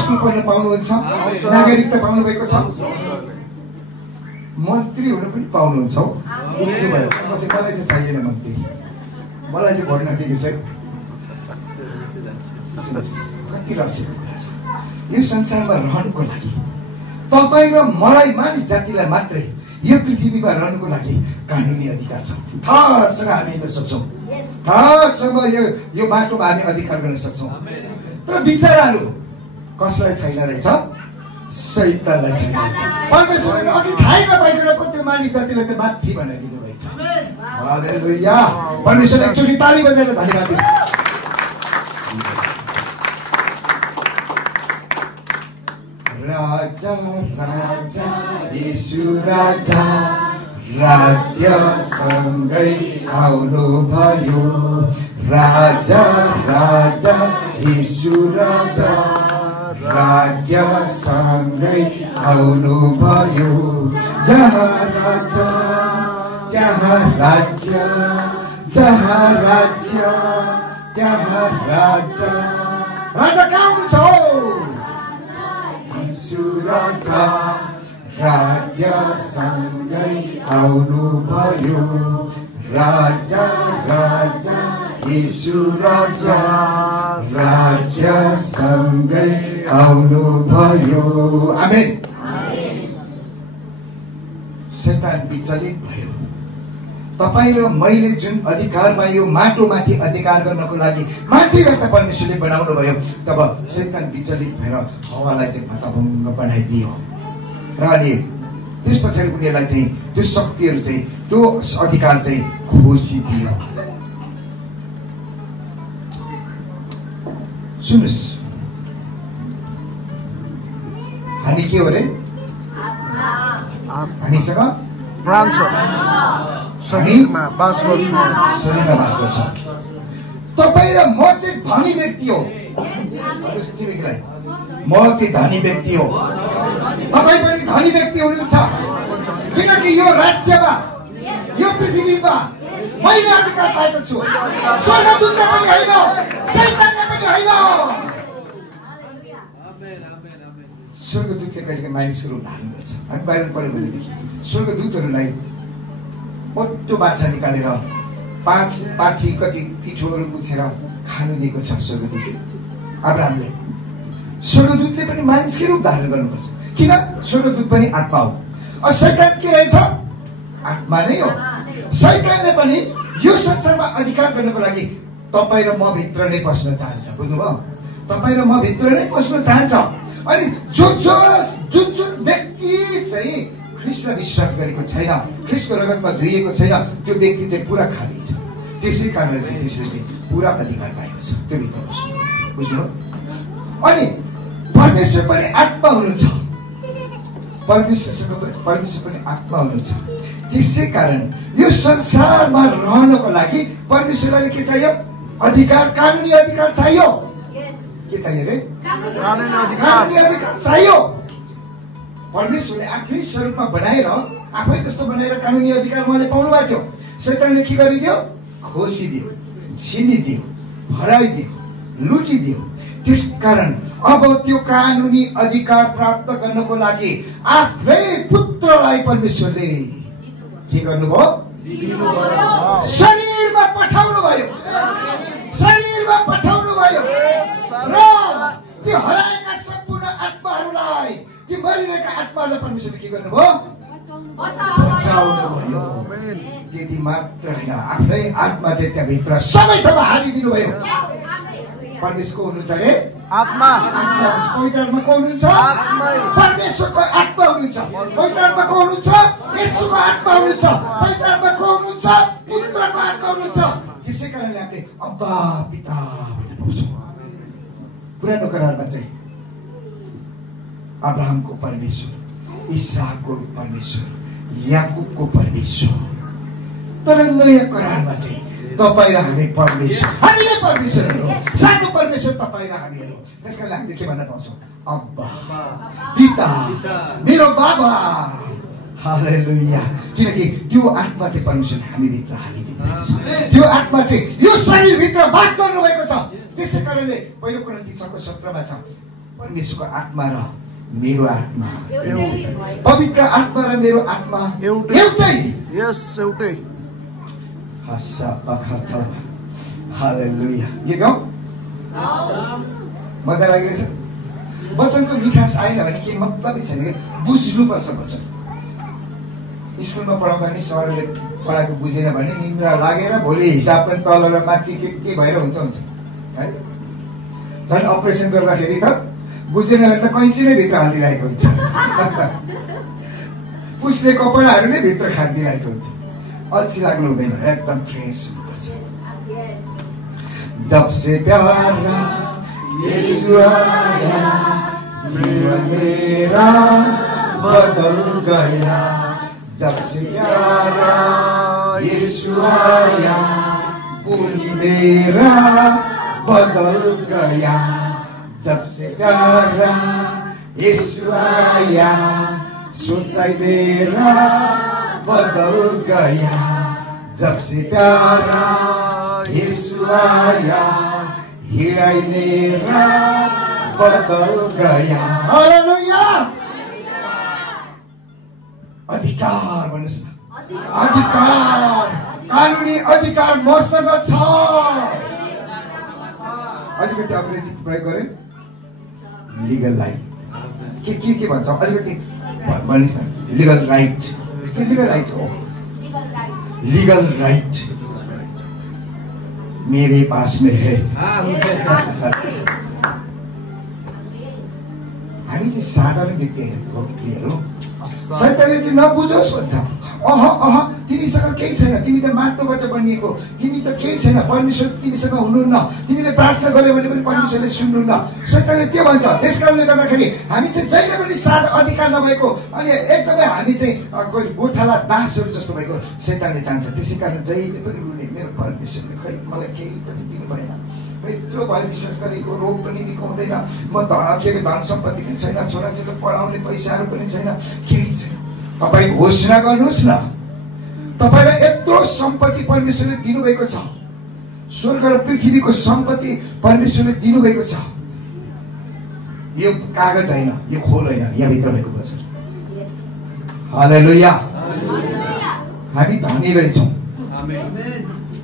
स्कुल पढ्न पाउनुहुन्छ, नागरिकता पाउनु भएको छ, मन्त्री हुनु पनि पाउनुहुन्छ। हो। मलाई चाहिँ चाहिएन मन्त्री, मलाई चाहिँ भोट नदिनु चाहिँ। कति रहस्यको कुरा छ। यो संसारमा रहनुको लागि तपाईँ र मलाई मानिस जातिलाई मात्रै यो पृथ्वीमा रहनुको लागि कानुनी अधिकार छ। ठाडसँग हामी हिँड्न सक्छौँ, ठाडसँग यो बाटोमा हामी अधिकार गर्न सक्छौँ। तर बिचराहरू कसलाई छैन रहेछ? शैतानलाई छैन रहेछ। परमेश्वरले अघि थाहै नपाइकन पनि त्यो मानिस जातिलाई चाहिँ माथि बनाइदिनु रहेछ। हालेलुया। परमेश्वरले एकचोटि ताली बजाएर धन्यवाद दिनु। राजा राजा यीशु राजा राज्यसँगै आउनु भयो। राजा राजा यीशु राजा राज्यसँगै आउनु भयो। जहाँ राजा त्यहाँ राज्य, जहाँ राज्य त्यहाँ राजा। राजा कहाँ हुनुहुन्छ? राजा राज्यसँगै आउनु भयो। राजा राजा यीशु राजा राज्यसँगै आउनु भयो। आमेन। शैतान विचलित भयो। तपाईँ र मैले जुन अधिकारमा यो माटोमाथि अधिकार गर्नको लागि माथिबाट परमेश्वरले बनाउनु भयो, तब शैतान विचलित भएर हावालाई चाहिँ भत्ताभुङ्ग बनाइदियो। र अनि त्यस पछाडि उनीहरूलाई चाहिँ त्यो शक्तिहरू चाहिँ त्यो अधिकार चाहिँ खोसिदियो। सुन्नुहोस्, हामी के हो रे? हामीसँग प्राण छ शरीरमा बास गर्छु शरीरमा बास गर्छ। तपाईँ र म चाहिँ धनी व्यक्ति हो, म चाहिँ धनी व्यक्ति हो, तपाईँ पनि धनी व्यक्ति हुनुहुन्छ। किनकि यो राज्यमा यो पृथ्वीमा मैले अधिकार पाएको छु। स्वर्गदूतले पनि होइन, शैतानले पनि होइन। स्वर्गदूतले कहिले मानिसहरू धारण गर्छ। हामी बाहिर पढ्यो भनेदेखि स्वर्गदूतहरूलाई मोटो बाछा निकालेर 5 पाठी कति पिठोहरू पुछेर खानु दिएको छ स्वर्गदूतले अब्राहमले। स्वर्गदूतले पनि मानिसकै रूप धारण गर्नुपर्छ। किन? स्वर्गदूत पनि आत्मा हो। और शैतान के रहेछ? आत्मा नै हो। शैतानले पनि यो संसारमा अधिकार गर्नको लागि तपाईँ र म भित्र नै पस्न चाहन्छ। बुझ्नुभयो? तपाईँ र म भित्र नै पस्न चाहन्छ। अनि जुन व्यक्ति चाहिँ ख्रीष्टमा विश्वास गरेको छैन, ख्रीष्टको रगतमा धुइएको छैन, त्यो व्यक्ति चाहिँ पुरा खाली छ। त्यसै कारणले चाहिँ त्यसले चाहिँ पुरा अधिकार पाएको छ त्यो भित्र बस्नु। बुझ्नुभयो? अनि परमेश्वर पनि आत्मा हुनुहुन्छ, परमेश्वर पनि आत्मा हुनुहुन्छ। त्यसै कारण यो संसारमा रहनको लागि परमेश्वरलाई के चाहियो? अधिकार, कानुनी अधिकार चाहियो। के चाहियो रे? कानुनी अधिकार चाहियो। परमेश्वरले आफ्नै स्वरूपमा बनाएर आफै जस्तो बनाएर कानुनी अधिकार उहाँले पाउनु भएको थियो। शैतानले के गरिदियो? खोसिदियो, छिनिदियो, हराइदियो, लुटिदियो। त्यसकारण अब त्यो कानुनी अधिकार प्राप्त गर्नको लागि आफ्नै पुत्रलाई परमेश्वरले के गर्नुभयो? शरीरमा पठाउनु भयो, शरीरमा पठाउनु भयो। र त्यो हराएका सम्पूर्ण आत्माहरूलाई, ती मरिरहेका आत्माहरूलाई परमेश्वरले के गर्नुभयो? बचाउनु भयो। त्यति मात्र होइन, आफ्नै आत्मा चाहिँ त्यहाँभित्र सबै ठाउँमा हालिदिनु भयो। परमेश्वरको हुनुहुन्छ अरे आत्मा, पवित्र आत्मा को हुनुहुन्छ? परमेश्वरको आत्मा हुनुहुन्छ। पवित्र आत्मा को हुनुहुन्छ? येशूको आत्मा हुनुहुन्छ। पवित्र आत्मा को हुनुहुन्छ? पुत्रको आत्मा हुनुहुन्छ। त्यसै कारणले हामीले अब्बा पिता भनेर बोल्छौँ। पुरानो करारमा चाहिँ अब्राहमको परमेश्वर, इसाकको परमेश्वर, याकुबको परमेश्वर। तर नयाँ करारमा चाहिँ तपाईँ र हामी परमेश्वर, हामीले परमेश्वरहरू हो। सानो परमेश्वर तपाईँ र हामीहरू। त्यसकारण हामीले के भन्न पाउँछौँ? अब्बा पिता, मेरो बाबा। हालेलुया। किनकि त्यो आत्मा चाहिँ परमेश्वरले हामीभित्र हालिदिनु भएको छ। त्यो आत्मा चाहिँ यो शरीरभित्र बास गर्नुभएको छ। त्यसै कारणले पहिलो कोरिन्थी 6:17 छ, परमेश्वरको आत्मा र मेरो आत्मा एउटै, पवित्र आत्मा र मेरो आत्मा एउटै। यस, एउटै। हालेलुया। गीत गाउँ? मजा लागिरहेछ? वचनको मिठास आएन भने के मतलबै छैन। बुझ्नुपर्छ वचन। स्कुलमा पढाउँदा नि सरले पढाएको बुझेन भने निन्द्रा लागेर भोलि हिसाब पनि तल र माथि के भएर हुन्छ है। झन् अपरेसन गर्दाखेरि त बुझेन भने त कैँची नै भित्र हालिदिइरहेको हुन्छ, पुस्ने कपडाहरू नै भित्र खानिदिइरहेको हुन्छ। अल्छी लाग्नु हुँदैन, एकदम फ्रेस हुनुपर्छ। जब से प्यारा यीशु आया, जीवन मेरा बदल गया। जब से प्यारा यीशु आया, बोली मेरा बदल गया। जब से प्यारा यीशु आया, सोचाई मेरा बदल गया। जब से प्यारा यीशु आया, हिराई मेरा बदल गया। हालेलुया। अधिकार भन्नुहोस् न, अधिकार, कानुनी अधिकार मसँग छ। अलिकति अङ्ग्रेजी प्रयोग गरे, लिगल राइट। के भन्छ अलिकति भन्नुहोस् न। लिगल राइट, लिगल राइट हो, लीगल राइट मेरे पास में है। हामी चाहिँ साधारण व्यक्तिहरू, शैतानले चाहिँ नबुझोस् भन्छ। तिमीसँग केही छैन, तिमी त माटोबाट बनिएको, तिमी त केही छैन, परमेश्वर तिमीसँग हुनुहुन्न, तिमीले प्रार्थना गर्यो भने पनि परमेश्वरले सुन्नुहुन्न, शैतानले त्यो भन्छ। त्यस कारणले गर्दाखेरि हामी चाहिँ जहिले पनि साथ अधिकार नभएको अनि एकदमै हामी चाहिँ कोही गोठाला दासहरू जस्तो भएको शैतानले चाहन्छ। त्यसै कारण जहिले पनि रुने, मेरो परमेश्वरले खै मलाई केही पनि दिनु भएन, यत्रो भयो विश्वास गरेको, रोग पनि निकाउँदैन, म के अरे धन सम्पत्ति पनि छैन, छोराछोरी पढाउने पैसाहरू पनि छैन, केही छैन। तपाईँ घोषणा गर्नुहोस् न, तपाईँलाई यत्रो सम्पत्ति परमेश्वरले दिनुभएको छ, स्वर्ग र पृथ्वीको सम्पत्ति परमेश्वरले दिनुभएको छ। यो कागज होइन, यो खोल होइन, यहाँभित्र भएको वचन। हालेलुया। हामी धनी रहेछौँ,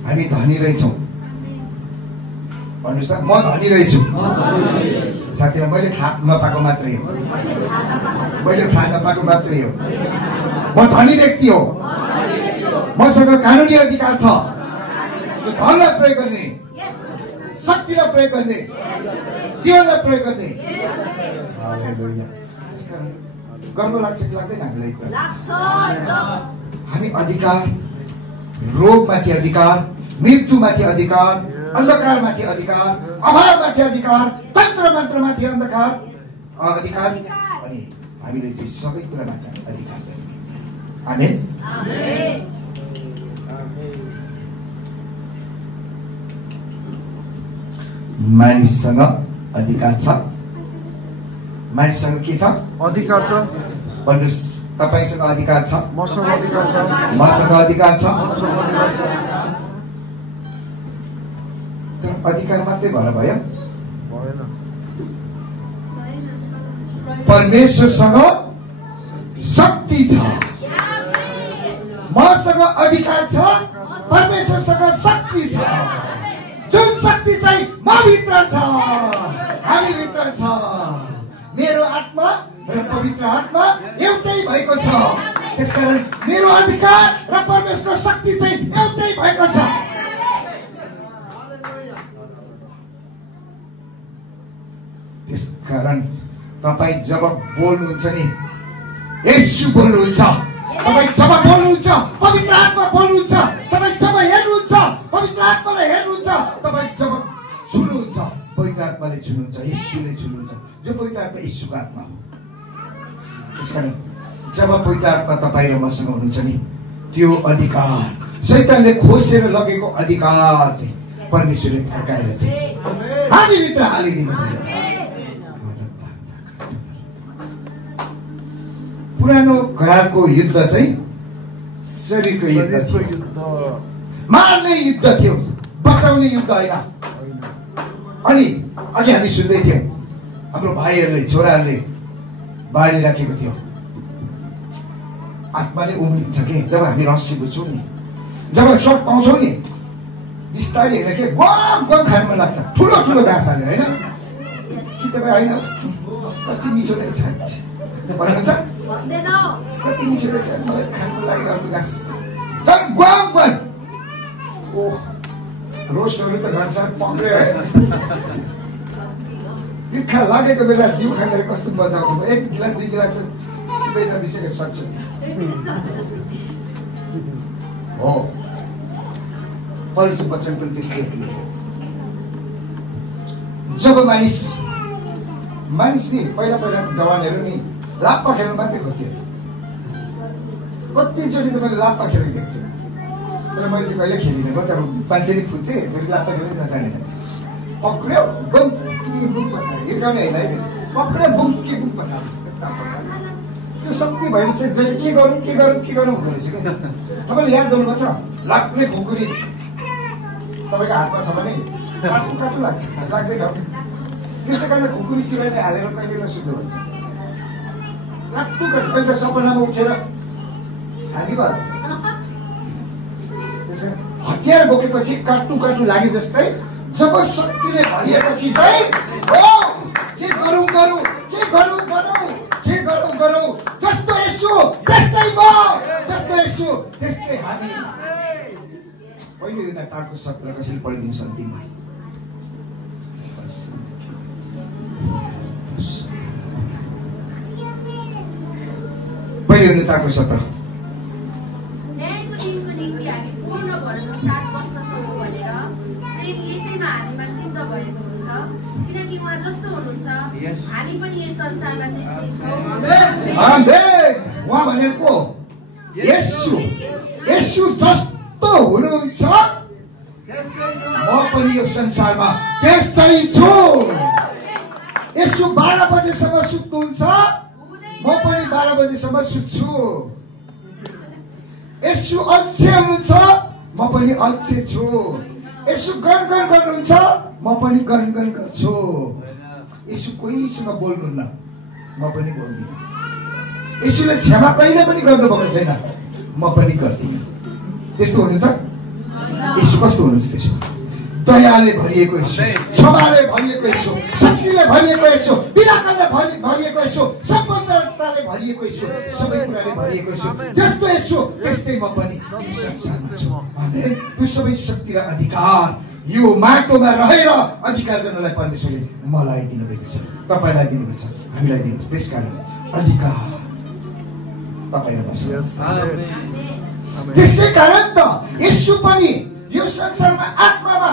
हामी धनी रहेछौँ। भन्नुहोस् त, म धनी रहेछु। साथीलाई मैले थाहा नपाएको मात्रै हो, मैले थाहा नपाएको मात्रै हो। म धनी व्यक्ति हो, मसँग कानुनी अधिकार छ, धनलाई प्रयोग गर्ने, शक्तिलाई प्रयोग गर्ने, जीवनलाई प्रयोग गर्ने। गर्व लाग्छ कि लाग्दैन हामीलाई? हामी अधिकार, रोगमाथि अधिकार, मृत्युमाथि अधिकार, अन्धकारमाथि अधिकार, अभावमाथि अधिकार, तन्त्र मन्त्रमाथि अधिकार अनि हामीले चाहिँ सबै कुरामाथि अधिकार गर्ने। आमेन। मानिससँग अधिकार छ, मानिससँग के छ? अधिकार छ। भन्नुहोस्, तपाईसँग अधिकार छ, मसँग अधिकार छ, मसँग अधिकार छ। तर अधिकार मात्रै भएर भयो? भएन। परमेश्वरसँग शक्ति छ, मसँग अधिकार छ, परमेश्वरसँग शक्ति छ। जुन शक्ति चाहिँ म भित्र छ, हामी भित्र छ। मेरो आत्मा र पवित्र आत्मा एउटै भएको छ। त्यसकारण मेरो अधिकार र परमेश्वरको शक्ति चाहिँ एउटै भएको छ। त्यसकारण तपाईँ जब बोल्नुहुन्छ नि, येशू बोल्नुहुन्छ। तपाईँ जब बोल्नुहुन्छ, पवित्र आत्मा बोल्नुहुन्छ। तपाईँ जब हेर्नुहुन्छ, पवित्र आत्मालाई हेर्नुहुन्छ। तपाईँ जब छुनुहुन्छ, पवित्र आत्माले छुनुहुन्छ, येशूले छुनुहुन्छ। जो पवित्र आत्मा येशूको आत्मा हो। त्यसकारण जब पवित्र आत्मा तपाईँ र मसँग हुनुहुन्छ नि, त्यो अधिकार, शैतानले खोसेर लगेको अधिकार चाहिँ परमेश्वरले फर्काएर चाहिँ हामीभित्र हालिदिनु भयो। पुरानो करारको युद्ध चाहिँ शरीरको युद्ध थियो, मार्ने युद्ध थियो, बचाउने युद्ध होइन। अनि अघि हामी सुन्दै थियौँ, हाम्रो भाइहरूले, छोराहरूले बाँडी राखेको थियो। आत्माले उम्लिन्छ के जब हामी रहस्य बुझ्छौँ नि, जब स्वर्ग पाउँछौँ नि, बिस्तारै होइन के गम गम खानु मन लाग्छ, ठुलो ठुलो घाँस हालेर होइन कि तपाईँ होइन? कति मिठो रहेछ भन्नुहुन्छ, कति मिठो रहेछ, खानु लागिरहेको घाँस झन् गम गम। ओह, रोस्टहरू त झन् साह्रो पक्रियो। तिर्खा लागेको बेला दिउ खाँदाखेरि कस्तो मजा आउँछ। एक गिलास दुई गिलास त सिधै नबिसेर सक्छु। हो, परमेश्वर वचन पनि त्यस्तै हो। जब मानिस नि पहिला जवानहरू नि लाप्पा खेल्नु मात्रै खोज्थ्यो। कतिचोटि त मैले लाप्पा खेलेको देख्थेँ, तर मैले चाहिँ कहिले खेलिनँ। म त मान्छे नि फुच्चे, फेरि लाप्पा खेल्नु नजाने मान्छे। पक्रियो बुम्की बुम पछाडि, हिर्काउने होइन है, पक्रियो बुम्की बुम पछाडि। त्यो शक्ति भएर चाहिँ के गरौँ के गरौँ के गरौँ हुँदो रहेछ क्या। तपाईँले याद गर्नुपर्छ, लाग्ने खुकुरी तपाईँको हातमा छ भने काटु काटु लाग्छ, लाग्दैन। त्यसै कारण खुकुरी सिराइले हालेर कहिले नसुन्नु भन्छ। काटु काटु कहिले सपनामा उठेर हानिहाल्छ। त्यसै हतियार बोकेपछि काटु काटु लागे जस्तै जब शक्तिले भरिएपछि चाहिँ के गरौँ गरौँ के गरौँ गरौँ के गरौँ गरौँ, जस्तो येशू त्यस्तै म, जस्तो येशू त्यस्तै हामी। पहिलो युहन्ना 4को 17 कसरी पढिदिनुहोस् अन्तिममा। पहिलो युहन्ना 4को 17। सिद्ध भएको हुन्छ किनकि उहाँ जस्तो हुनुहुन्छ हामी पनि यस संसारमा त्यस्तै छौँ आमेन उहाँ भनेको येशू येशू जस्तो हुनुहुन्छ म पनि यो संसारमा त्यस्तै छु येशू 12 बजेसम्म सुत्नुहुन्छ म पनि 12 बजेसम्म सुत्छु येशू अल्छे हुनुहुन्छ म पनि अल्छे छु येशू गणगण गर्नुहुन्छ म पनि गणगण गर्छु येशू कोहीसँग बोल्नुहुन्न म पनि बोल्दिनँ येशूले क्षमा कहिले पनि गर्नुभएको छैन म पनि गर्दिनँ त्यस्तो हुनुहुन्छ येशू कस्तो हुनुहुन्छ त्यसो दयाले भरिएको येशू क्षमाले भरिएको येशू शक्तिले भरिएको येशू विराटले भरिएको येशू सम्पन्नताले भरिएको येशू सबै कुराले भरिएको येशू त्यस्तो येशू त्यस्तै म पनि संसारमा छु आमेन त्यो सबै शक्ति र अधिकार यो माटोमा रहेर अधिकार गर्नलाई परमेश्वरले मलाई दिनुभएको छ तपाईलाई दिनुभएको छ हामीलाई दिनुभएको छ त्यसकारण अधिकार तपाईलाई बस्छ त्यसै कारण त येशू पनि यो संसारमा आत्मामा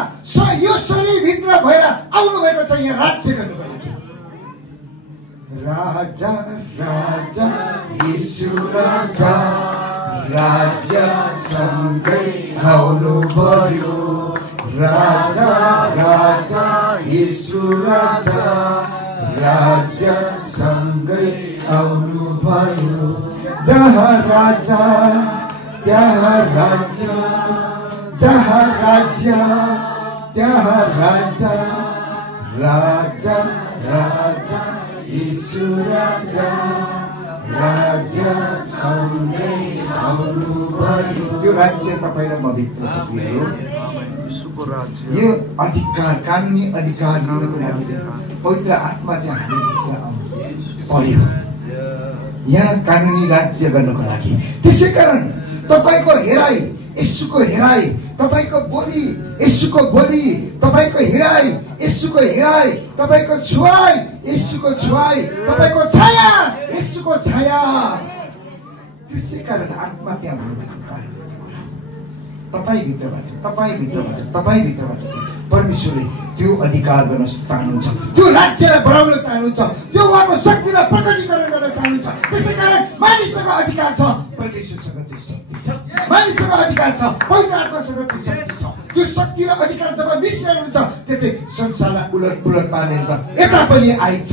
यो शरीरभित्र भएर आउनु भएको छ यहाँ राज्य गर्नुको लागि राजा राजा येशू राजा राज्य सँगै आउनु भयो राजा राजा येशू राजा राज्य सँगै आउनु भयो जहाँ राजा त्यहाँ राज्य जहाँ राज्य त्यहाँ राजा राजा राजा येशू राजा राज्य सँगै आउनु भयो त्यो राज्य तपाईँ र म भित्र छ यो अधिकार कानुनी अधिकार लिनको लागि पवित्र आत्मा चाहिँ हामी भित्र आउनु पर्यो यहाँ कानुनी राज्य गर्नको लागि त्यसै कारण तपाईको हेराइ येशूको हेराइ तपाईको बोली येशूको बोली तपाईको हेराइ येशूको हेराइ तपाईको छुवाइ येशूको छुवाइ तपाईको छाया येशूको छाया त्यसै कारण आत्मा त्यहाँ हुनुभएको कारण तपाईँ भित्रबाट परमेश्वरले त्यो अधिकार गर्न चाहनुहुन्छ त्यो राज्यलाई बढाउन चाहनुहुन्छ त्यो उहाँको शक्तिलाई प्रकटीकरण गर्न चाहनुहुन्छ त्यसै कारण मानिससँग अधिकार छ परमेश्वरसँग चाहिँ शक्ति छ मानिससँग अधिकार छ पवित्र आत्मासँग चाहिँ शक्ति छ त्यो शक्ति र अधिकार जब मिश्रण हुन्छ त्यो चाहिँ संसारलाई उलट पुलट पार्ने यता पनि आइछ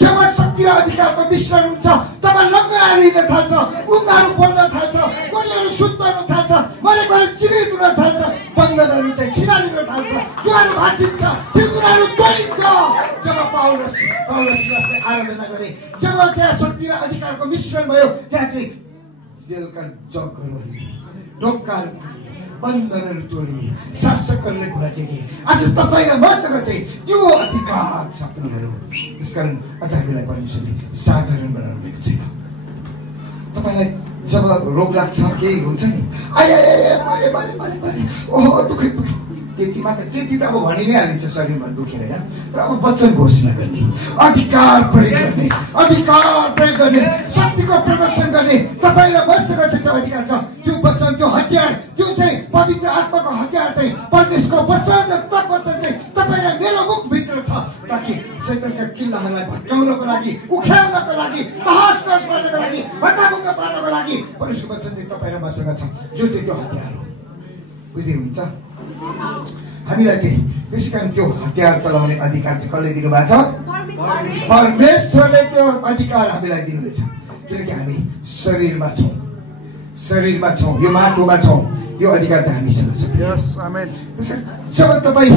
जब शक्ति र अधिकारको मिश्रण हुन्छ तब लङ्गडाहरू हिँड्न थाल्छ उङ्गाहरू बोल्न थाल्छ कोनीहरू शुद्ध हुन थाल्छ मरेकोहरू जीवित हुन थाल्छ बन्धनहरू चाहिँ छिरालिन थाल्छ जुवाहरू भाँचिन्छ त्यो कुराहरू तोडिन्छ जब पौलसले आराधना गरे जब त्यहाँ शक्ति र अधिकारको मिश्रण भयो त्यहाँ चाहिँ जेलका जगहरू ढोकाहरू बन्धनहरू तोडिए शासकहरूले कुरा टेके आज तपाईँ र मसँग चाहिँ त्यो अधिकार छ प्रियहरू त्यसकारण अझ हामीलाई परमेश्वरले साधारण बनाउनु भएको छैन तपाईँलाई जब रोग लाग्छ केही हुन्छ नि ओहो दुखी त्यति मात्र त्यति त अब भनि नै हालिन्छ शरीरमा दुखेर होइन र अब वचन घोषणा गर्ने अधिकार प्रयोग गर्ने शक्तिको प्रदर्शन गर्ने तपाईँ र मसँग चाहिँ त्यो अधिकार छ त्यो वचन त्यो हतियार त्यो चाहिँ पवित्र आत्माको हतियार चाहिँ परमेश्वरको वचन र त्यो वचन चाहिँ तपाईँ र मेरो मुखभित्र छ ताकि शैतानका किल्लाहरूलाई भत्काउनको लागि उखाल्नको लागि तहस नहस गर्नको लागि भत्काभुङ्ग पार्नको लागि परमेश्वरको वचन चाहिँ तपाईँ र मसँग छ जो चाहिँ त्यो हतियार हो बुझ्दै हुन्छ हामीलाई चाहिँ त्यसै कारण त्यो हतियार चलाउने अधिकार चाहिँ कसले दिनुभएको छ परमेश्वरले त्यो अधिकार हामीलाई दिनुभएको छ किनकि हामी शरीरमा छौँ यो माटोमा छौँ त्यो अधिकार चाहिँ हामीसँग छ जब तपाईँ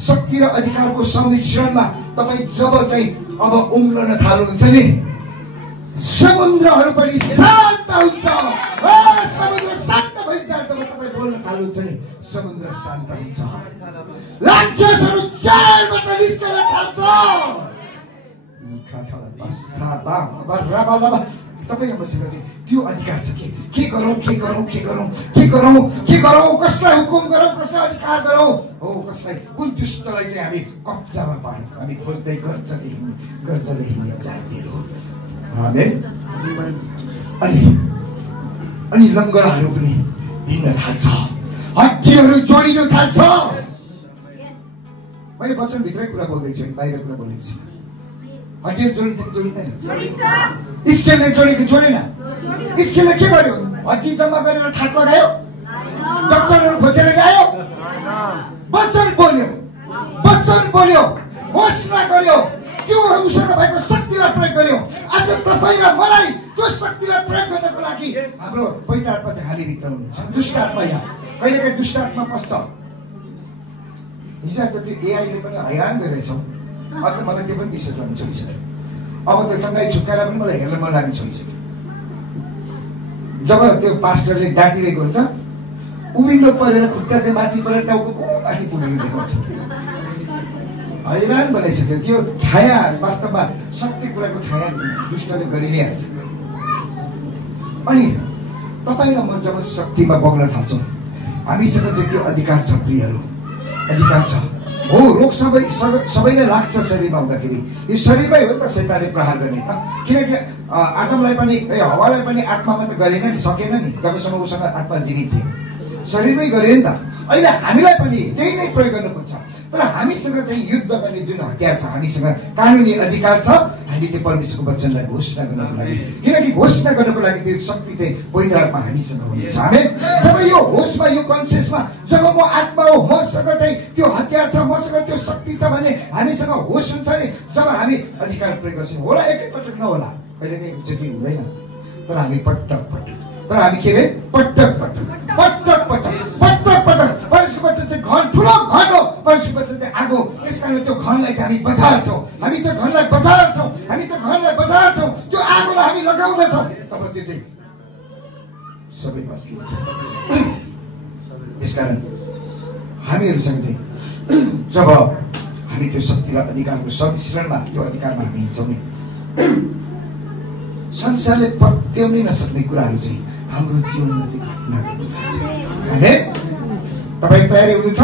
शक्ति र अधिकारको सम्मिश्रणमा तपाईँ जब चाहिँ अब उम्लन थाल्नुहुन्छ नि समुद्रहरू पनि शान्त हुन्छ समुद्र शान्त भइजान्छ जब तपाईँ बोल्न थाल्नुहुन्छ नि समुद्र शान्त हुन्छ राक्षसहरू चारबाट निस्कन थाल्छ तपाईँ मसँग चाहिँ त्यो अधिकार छ के गरौँ कसलाई हुकुम गरौँ कसलाई अधिकार गरौँ हो कसलाई कुन दुष्टलाई चाहिँ हामी कब्जामा पार्यौँ हामी खोज्दै गर्छले हिँड्ने जातिहरू अनि लङ्गडाहरू पनि हिँड्न थाल्छ हड्डीहरू जोडिन थाल्छ मैले वचनभित्रै कुरा बोल्दैछु, बाहिर कुरा बोलेको छु। हड्डीहरू जोडिन्छ कि जोडिँदैन? स्केलले जोड्यो कि जोडेन? स्केलले के गर्यो? हड्डी जम्मा गरेर ठाक लगायो, डक्टरहरू खोजेर ल्यायो, वचन बोल्यो, घोषणा गर्यो, त्यो उसँग भएको शक्तिलाई प्रयोग गर्यो। आज तपाईँ र मलाई त्यो शक्तिलाई प्रयोग गर्नको लागि हाम्रो पवित्र आत्मा चाहिँ हामी भित्र हुनुहुन्छ। दुष्ट आत्मा यहाँ कहिलेकाहीँ दुष्ट आत्मा पस्छ। हिजो आज त्यो एआईले पनि हैरान गरिरहेछौँ। अब मलाई त्यो पनि विश्वास गर्न छोडिसक्यो। अब त्यो सँगै छुटकारा पनि मलाई हेर्न मन लाग्न छोडिसक्यो। जब त्यो पास्टरले डाँटिरहेको हुन्छ, उभिन्डो परेर खुट्टा चाहिँ माथि परेर टाउको माथि पुगेको देखाउँछ। हैरान बनाइसक्यो। त्यो छाया वास्तवमा सत्य कुराको छाया दुष्टले गरि नै हाल्छ। अनि तपाईँ र म जब शक्तिमा बग्न थाल्छौँ, हामीसँग चाहिँ त्यो अधिकार छ प्रियहरू, अधिकार छ। हो, रोग सबैलाई लाग्छ शरीरमा हुँदाखेरि। यो शरीरमै हो त शैतानले प्रहार गर्ने त। किनकि आदमलाई पनि हवालाई पनि आत्मामा त गरेन नि, सकेन नि, जबसम्म उसँग आत्मा जीवित थियो। शरीरमै गऱ्यो नि त। अहिले हामीलाई पनि त्यही नै प्रयोग गर्नु खोज्छ। तर हामीसँग चाहिँ युद्ध गर्ने जुन हतियार छ, हामीसँग कानुनी अधिकार छ। हामी चाहिँ परमेश्वरको वचनलाई घोषणा गर्नको लागि, किनकि घोषणा गर्नको लागि त्यो शक्ति चाहिँ पवित्र आत्मा हामीसँग हुनुहुन्छ। आमेन। जब यो होसमा, यो कन्सियसमा, जब म आत्मा हो, मसँग चाहिँ त्यो हतियार छ, मसँग त्यो शक्ति छ भने हामीसँग होस हुन्छ नि। जब हामी अधिकार प्रयोग गर्छौँ, होला एकैपटक नहोला, कहिलेकाहीँ एकचोटि हुँदैन, तर हामी पटक के अरे पटक परमेश्वरको वचन चाहिँ घन, ठुलो घन हो। परमेश्वरको वचन चाहिँ आगो। त्यस कारण त्यो घनलाई चाहिँ हामी बचार्छौँ, त्यो आगोलाई हामी लगाउँदछौँ, तब त्यो चाहिँ सबै बच्किन्छ। त्यसकारण हामीहरूसँग चाहिँ जब हामी त्यो शक्ति र अधिकारको सम्मिश्रणमा, त्यो अधिकारमा हामी हिँड्छौँ नि, संसारले पत्याउनै नसक्ने कुराहरू चाहिँ हाम्रो जीवनमा चाहिँ घट्न थाल्छ। तपाईँ तयारी हुनुहुन्छ?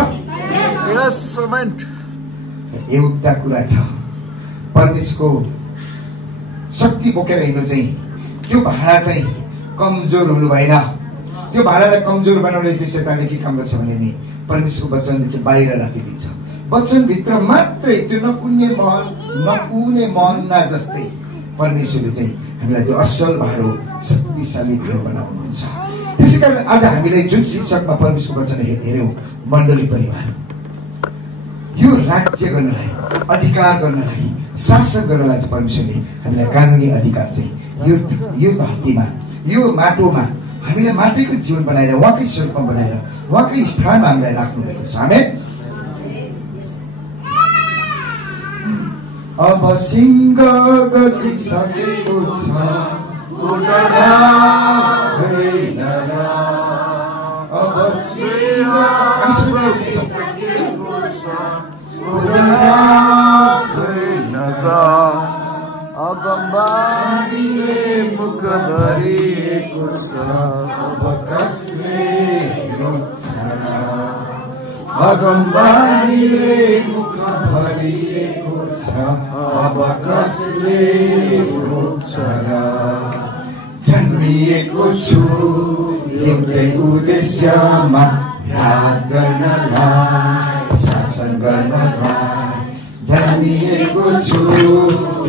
एउटा कुरा छ, परमेश्वरको शक्ति बोकेर हिँड्नु चाहिँ त्यो भाँडा चाहिँ कमजोर हुनु भएन। त्यो भाँडालाई कमजोर बनाउने चाहिँ शैतानले के काम गर्छ भने नि, परमेश्वरको वचनदेखि बाहिर राखिदिन्छ। वचनभित्र मात्रै त्यो नकुने मन्ना जस्तै परमेश्वरले चाहिँ हामीलाई त्यो असल भाँडो, शक्तिशाली भाँडो बनाउनुहुन्छ। त्यसै कारण आज हामीले जुन शीर्षकमा परमेश्वरको वचन हेऱ्यौँ, मण्डली परिवार, यो राज्य गर्नलाई, अधिकार गर्नलाई, शासन गर्नलाई चाहिँ परमेश्वरले हामीलाई कानुनी अधिकार चाहिँ यो धरतीमा, यो माटोमा हामीलाई माटैको जीवन बनाएर, उहाँकै स्वरूपमा बनाएर, उहाँकै स्थानमा हामीलाई राख्नु भएको छ। आमेन। अब सिंह गजिसकेको छ, अब सिंह अगमबानीले मुख भरिएको छ, अब कसले रोक्छ? अगमबानीले मुख भरिएको छ, अब कसले रोक्छ? जन्मिएको छु एउटै उद्देश्यमा, ध्यास गर्नलाई, शासन गर्नलाई। जन्मिएको छु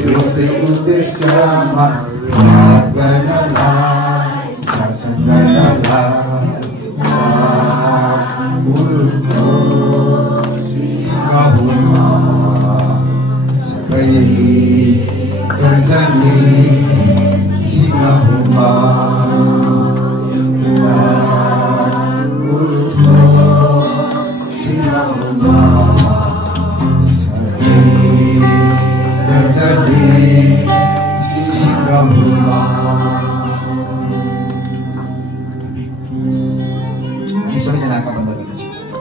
एउटै उद्देश्यमा, ध्यास गर्नलाई, शासन गर्नलाई। सबै गर्जने सिंहमा सबैजना आँखा बन्द